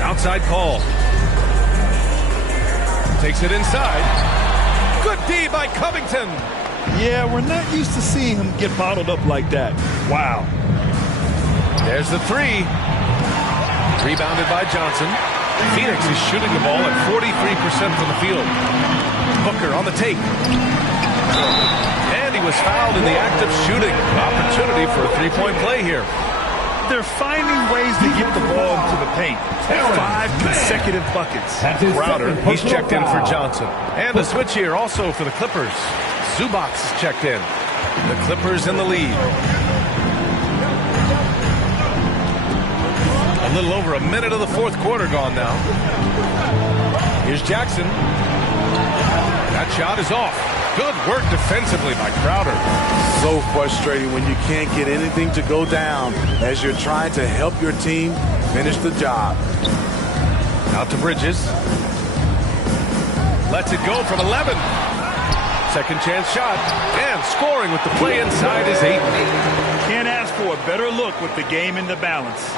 Outside call. Takes it inside. Good D by Covington. Yeah, we're not used to seeing him get bottled up like that. Wow. There's the 3. Rebounded by Johnson. Phoenix is shooting the ball at 43% from the field. Booker on the take. And he was fouled in the act of shooting. Opportunity for a 3-point play here. They're finding ways to get the ball into the paint. 5 consecutive buckets. Crowder, he's checked in for Johnson. And a switch here also for the Clippers. Zubac is checked in. The Clippers in the lead. A little over a minute of the fourth quarter gone now. Here's Jackson. That shot is off. Good work defensively by Crowder. So frustrating when you can't get anything to go down as you're trying to help your team finish the job. Out to Bridges. Lets it go from 11. Second chance shot. And scoring with the play inside is 8. Can't ask for a better look with the game in the balance.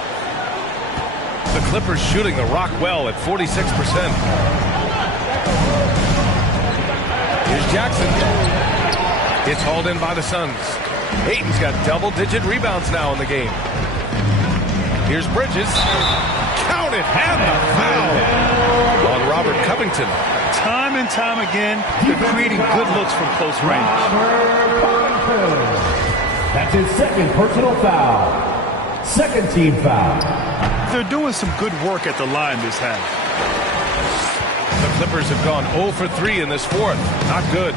The Clippers shooting the rock well at 46%. Here's Jackson. It's hauled in by the Suns. Ayton's got double-digit rebounds now in the game. Here's Bridges. Count it, and the foul on Robert Covington. Time and time again, they're creating good looks from close range. That's his second personal foul. Second team foul. They're doing some good work at the line this half. The Clippers have gone 0 for 3 in this fourth. Not good.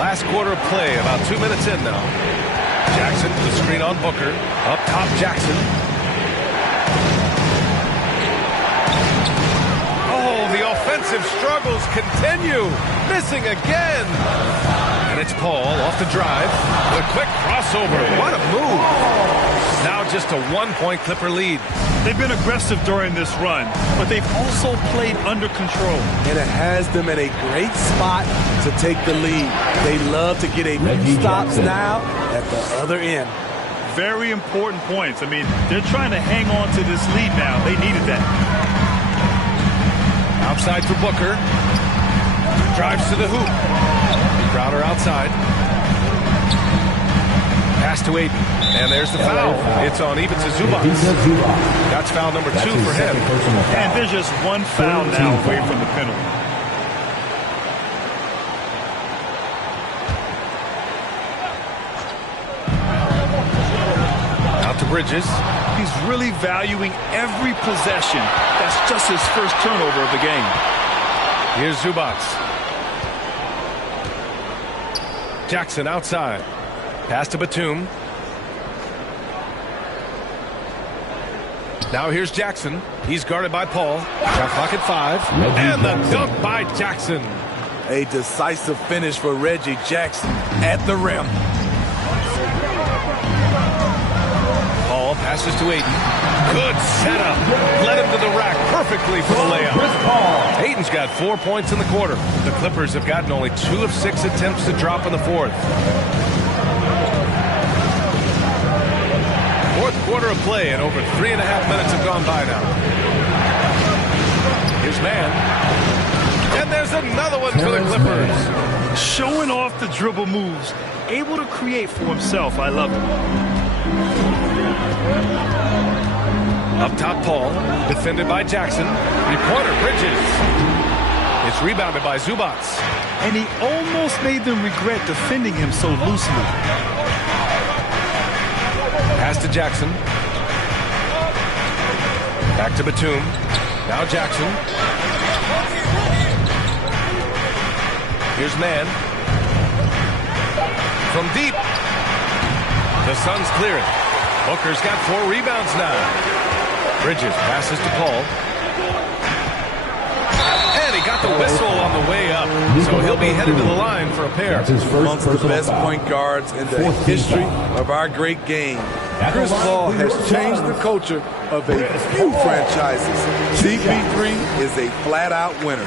Last quarter of play, about 2 minutes in now. Jackson, the screen on Booker. Up top, Jackson. Oh, the offensive struggles continue. Missing again. And it's Paul off the drive. The quick crossover. What a move. Now just a 1-point Clipper lead. They've been aggressive during this run, but they've also played under control. And it has them in a great spot to take the lead. They love to get a few stops now at the other end. Very important points. I mean, they're trying to hang on to this lead now. They needed that. Outside for Booker. Drives to the hoop. Crowder outside. Pass to Aiden. And there's the foul. It's on Ivica Zubac. That's foul number 2 for him. And there's just one foul now away from the penalty. Out to Bridges. He's really valuing every possession. That's just his first turnover of the game. Here's Zubac. Jackson outside. Pass to Batum. Now here's Jackson. He's guarded by Paul. Shot clock at 5. And the dunk by Jackson. A decisive finish for Reggie Jackson at the rim. Paul passes to Aiden. Good setup. Led him to the rack perfectly for the layup. Aiden's got 4 points in the quarter. The Clippers have gotten only 2 of 6 attempts to drop in the fourth. Fourth quarter of play, and over 3.5 minutes have gone by now. Here's Mann. And there's another one for the Clippers. Showing off the dribble moves. Able to create for himself. I love it. Up top, Paul. Defended by Jackson. Three-pointer, Bridges. It's rebounded by Zubac. And he almost made them regret defending him so loosely. Pass to Jackson. Back to Batum. Now Jackson. Here's Mann. From deep. The Suns clear it. Booker's got 4 rebounds now. Bridges passes to Paul. And he got the whistle on the way up. So he'll be headed to the line for a pair. Amongst the best point guards in the history of our great game. Chris Paul has changed the culture of a few franchises. CP3 is a flat-out winner.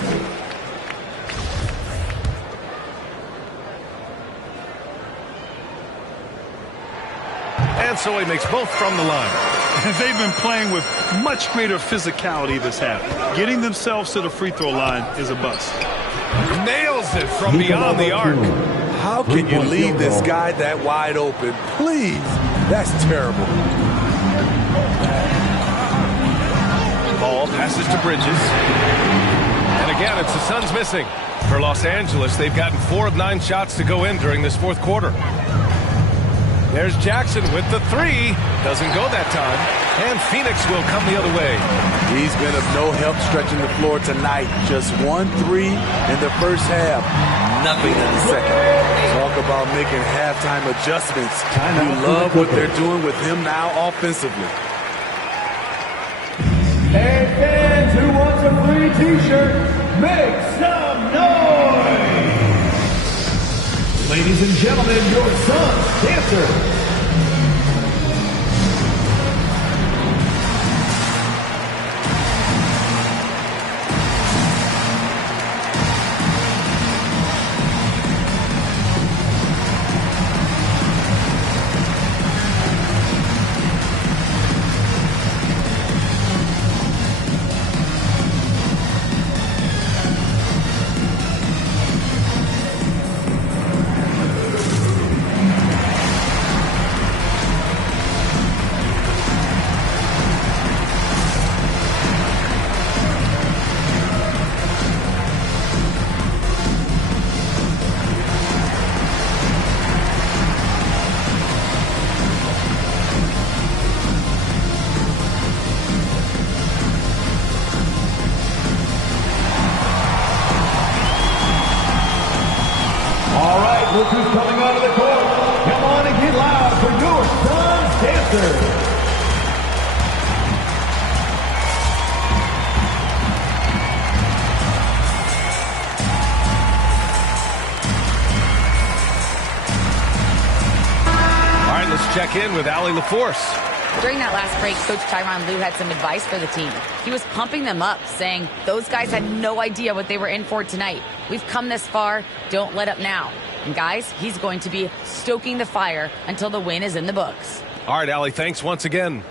And so he makes both from the line. They've been playing with much greater physicality this half. Getting themselves to the free throw line is a bust. Nails it from beyond the arc. How can you leave this guy that wide open? Please. That's terrible. Paul passes to Bridges. And again, it's the Suns missing. For Los Angeles, they've gotten 4 of 9 shots to go in during this fourth quarter. There's Jackson with the 3. Doesn't go that time. And Phoenix will come the other way. He's been of no help stretching the floor tonight. Just 1 3 in the first half. Nothing in the second. Talk about making halftime adjustments. You love what they're doing with him now offensively. Hey, fans who wants a free t-shirt, make some noise! Ladies and gentlemen, your Suns dancer. Look who's coming onto the court. Come on and get loud for your Suns dancers. All right, let's check in with Allie LaForce. During that last break, Coach Tyronn Lue had some advice for the team. He was pumping them up, saying those guys had no idea what they were in for tonight. We've come this far. Don't let up now. And guys, he's going to be stoking the fire until the win is in the books. All right, Allie, thanks once again.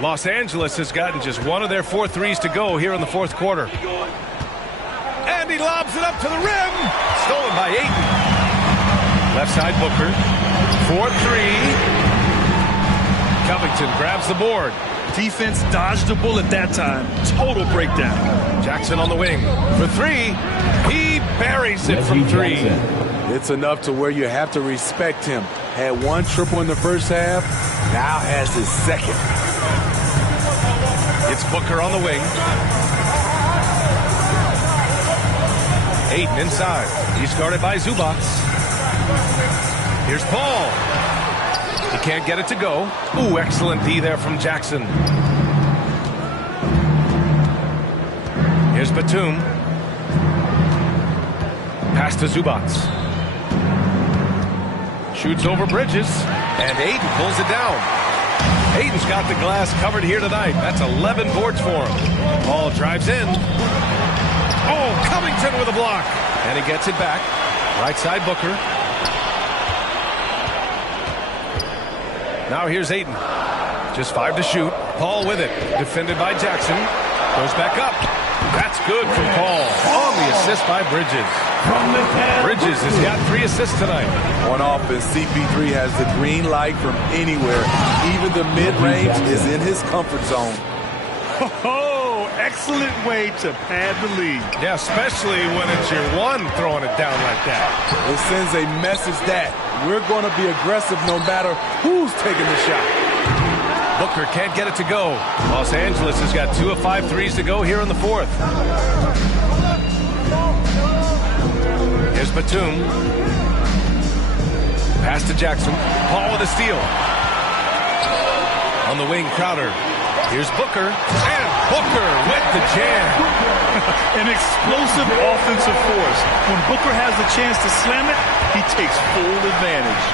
Los Angeles has gotten just one of their 4 threes to go here in the fourth quarter. And he lobs it up to the rim. Stolen by Ayton. Left side Booker. 4-3. Covington grabs the board. Defense dodged the bullet that time. Total breakdown. Jackson on the wing for 3. He buries it from 3. It's enough to where you have to respect him. Had 1 triple in the first half. Now has his second. It's Booker on the wing. Ayton inside. He's guarded by Zubac. Here's Paul. He can't get it to go. Ooh, excellent D there from Jackson. Here's Batum. Pass to Zubac. Shoots over Bridges. And Ayton pulls it down. Ayton's got the glass covered here tonight. That's 11 boards for him. Paul drives in. Oh, Covington with a block. And he gets it back. Right side Booker. Now here's Ayton. Just 5 to shoot. Paul with it. Defended by Jackson. Goes back up. That's good from Paul. On the assist by Bridges. Bridges has got 3 assists tonight. On offense, CP3 has the green light from anywhere. Even the mid-range is in his comfort zone. Oh, excellent way to pad the lead. Yeah, especially when it's your one throwing it down like that. It sends a message that we're going to be aggressive no matter who's taking the shot. Booker can't get it to go. Los Angeles has got 2 of 5 threes to go here in the fourth. Here's Batum. Pass to Jackson. Paul with a steal. On the wing, Crowder. Here's Booker. And Booker with the jam. An explosive offensive force. When Booker has the chance to slam it, he takes full advantage.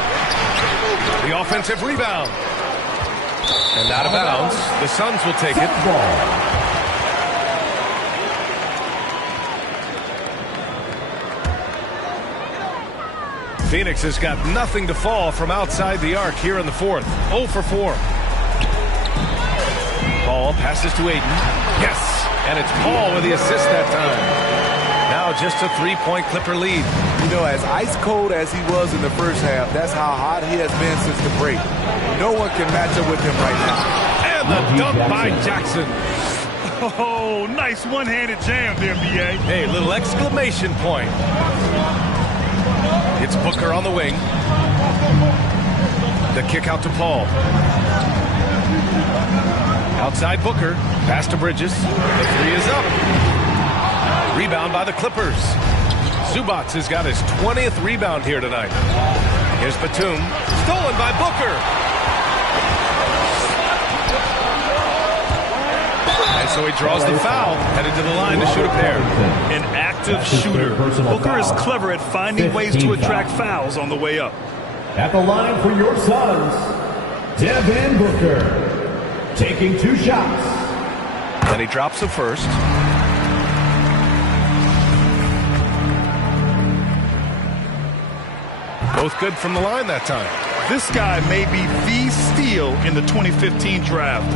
The offensive rebound. And out of bounds. The Suns will take it. Phoenix has got nothing to fall from outside the arc here in the fourth. 0 for 4. Paul passes to Ayton. Yes! And it's Paul with the assist that time. Now just a 3-point Clipper lead. You know, as ice cold as he was in the first half, that's how hot he has been since the break. No one can match up with him right now. And the dunk by Jackson. Oh, nice one-handed jam there, B.A. Hey, little exclamation point. It's Booker on the wing. The kick out to Paul. Outside Booker. Pass to Bridges. The 3 is up. Rebound by the Clippers. Zubac has got his 20th rebound here tonight. Here's Batum. Stolen by Booker. And so he draws the foul. Headed to the line to shoot a pair. An active shooter. Booker is clever at finding ways to attract fouls on the way up. At the line for your Suns, Devin Booker. Taking 2 shots. And he drops the first. Both good from the line that time. This guy may be the steal in the 2015 draft.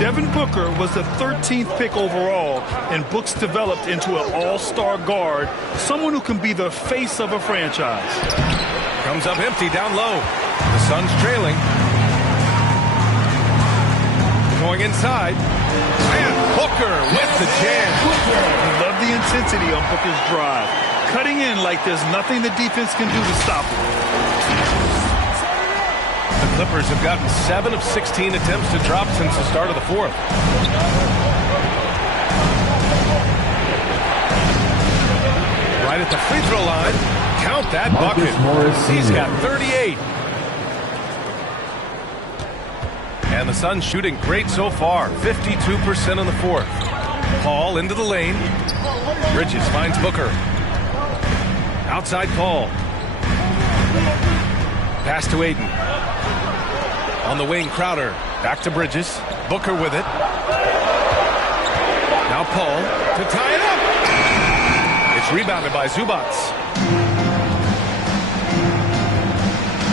Devin Booker was the 13th pick overall, and Books developed into an all-star guard, someone who can be the face of a franchise. Comes up empty down low. The Suns trailing. Going inside. And Booker with the jam. Love the intensity on Booker's drive. Cutting in like there's nothing the defense can do to stop him. The Clippers have gotten 7 of 16 attempts to drop since the start of the fourth. Right at the free throw line. Count that bucket. He's got 38. And the Suns shooting great so far. 52% in the fourth. Paul into the lane. Bridges finds Booker. Outside Paul. Pass to Ayton. On the wing, Crowder. Back to Bridges. Booker with it. Now Paul to tie it up. It's rebounded by Zubac.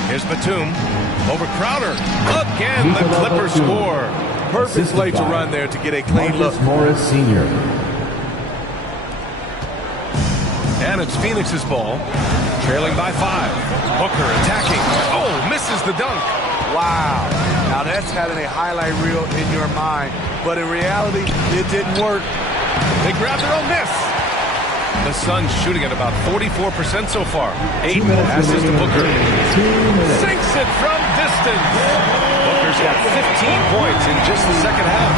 Here's Batum. Over Crowder. Again, the Clippers score. Perfect play to run there to get a clean look. Morris Sr. And it's Phoenix's ball, trailing by 5. Booker attacking. Oh, misses the dunk. Wow. Now that's having a highlight reel in your mind, but in reality, it didn't work. They grab their own miss. The Suns shooting at about 44% so far. 8 passes to Booker. Sinks it from distance. Booker's got 15 points in just the second half.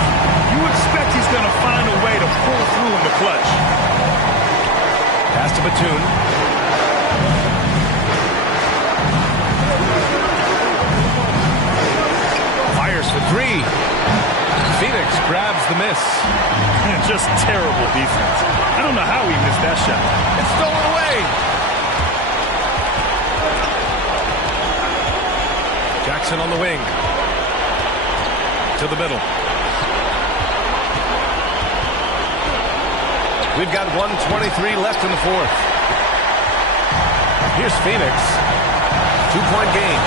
You expect he's going to find a way to pull through in the clutch. Pass to Batum. Fires for 3. Phoenix grabs the miss. And just terrible defense. I don't know how he missed that shot. It's stolen away. Jackson on the wing. To the middle. We've got 1:23 left in the fourth. Here's Phoenix. 2-point game.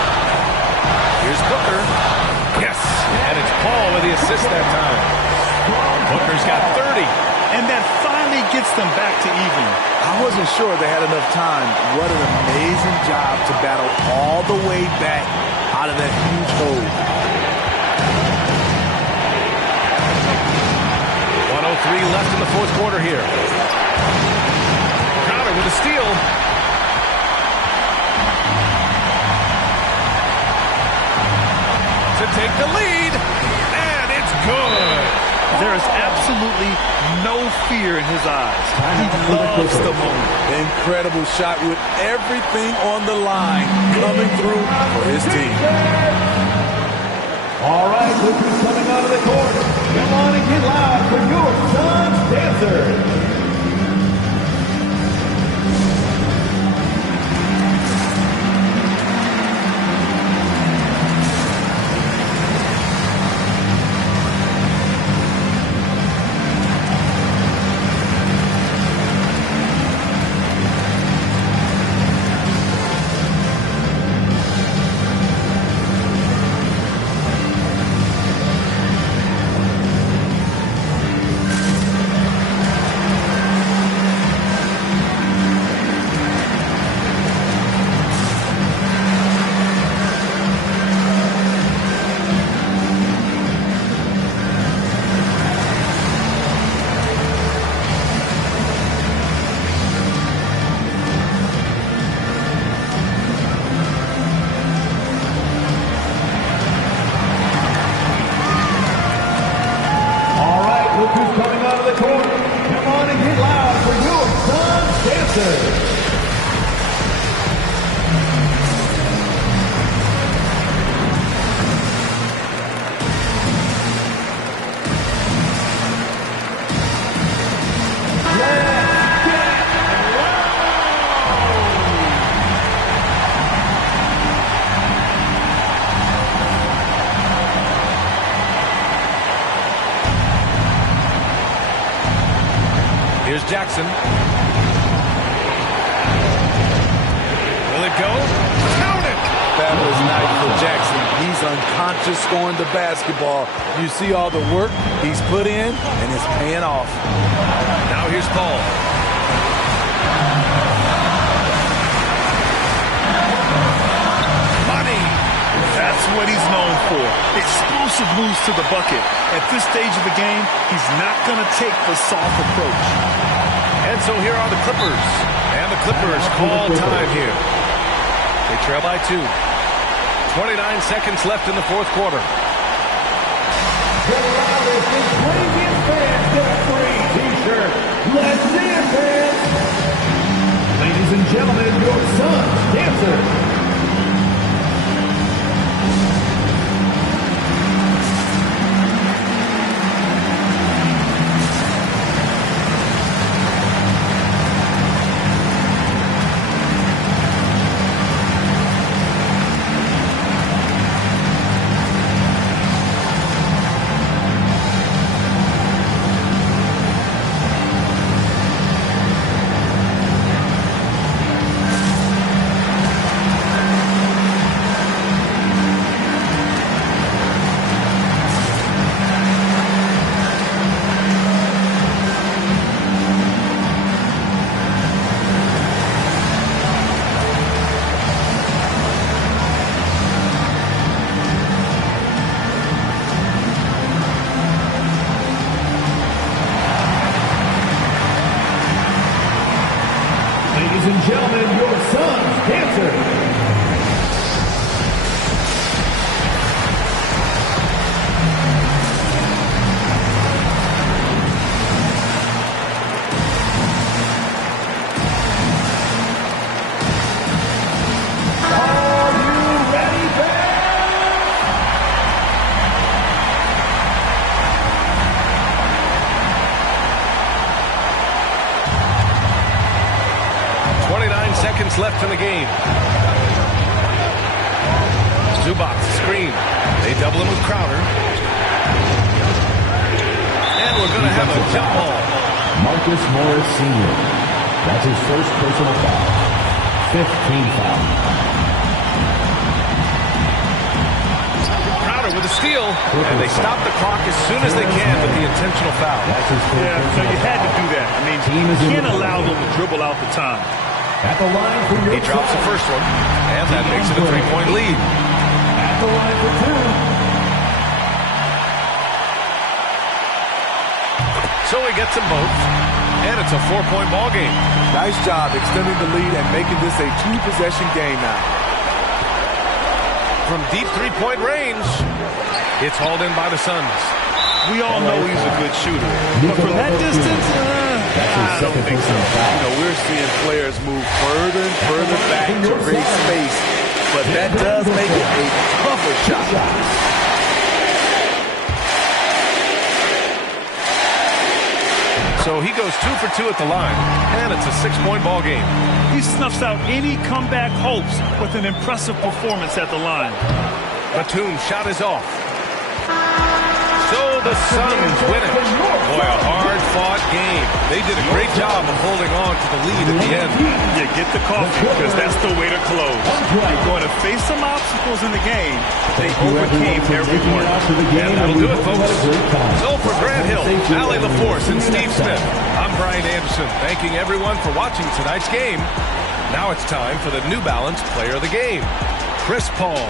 Here's Booker. Yes, and it's Paul with the assist that time. Booker's got 30. And that finally gets them back to even. I wasn't sure they had enough time. What an amazing job to battle all the way back out of that huge hole. 1:03 left in the fourth quarter here. Crowder with a steal. To take the lead, and it's good. There is absolutely no fear in his eyes. He loves the moment. Incredible shot with everything on the line coming through for his team. All right, look who's coming out of the court. Come on and get loud for your Suns dancer. Here's Jackson. Will it go? Count it! Fabulous night for Jackson. He's unconscious scoring the basketball. You see all the work he's put in, and it's paying off. Now here's Paul. Money! That's what he's known for. Explosive moves to the bucket. At this stage of the game, he's not going to take the soft approach. And so here are the Clippers. And the Clippers call time here. They trail by 2. 29 seconds left in the fourth quarter. The loudest and craziest fans get a free t-shirt. Let's see it, fans. Ladies and gentlemen, your Suns dancer. and gentlemen, your son's dancer. Are you ready, fans? 29 seconds left in the game. Zubats screen. They double him with Crowder. And we're going to have a jump ball. Marcus Morris Sr. That's his first personal foul. 15 foul. Crowder with a steal. And they stop the clock as soon as they can with the intentional foul. Yeah, so you had to do that. I mean, you can't allow them to dribble out the time. At the line for your He drops the first one, and that makes it a three-point lead. At the line for two. So he gets them both, and it's a 4-point ball game. Nice job extending the lead and making this a two-possession game now. From deep three-point range, it's hauled in by the Suns. We all know he's a good shooter, but from that distance, I don't think so. You know, we're seeing players move further and further back to create space, but that does make it a tougher shot. So he goes 2 for 2 at the line, and it's a 6-point ball game. He snuffs out any comeback hopes with an impressive performance at the line. Batum's shot is off. So the Suns win it. Boy, a hard-fought game. They did a great job of holding on to the lead at the end. You get the coffee because that's the way to close. You're going to face some obstacles in the game. They overcame every one. And that'll do it, folks. So for Grant Hill, Allie LaForce, and Steve Smith, I'm Brian Anderson, thanking everyone for watching tonight's game. Now it's time for the New Balance Player of the Game, Chris Paul.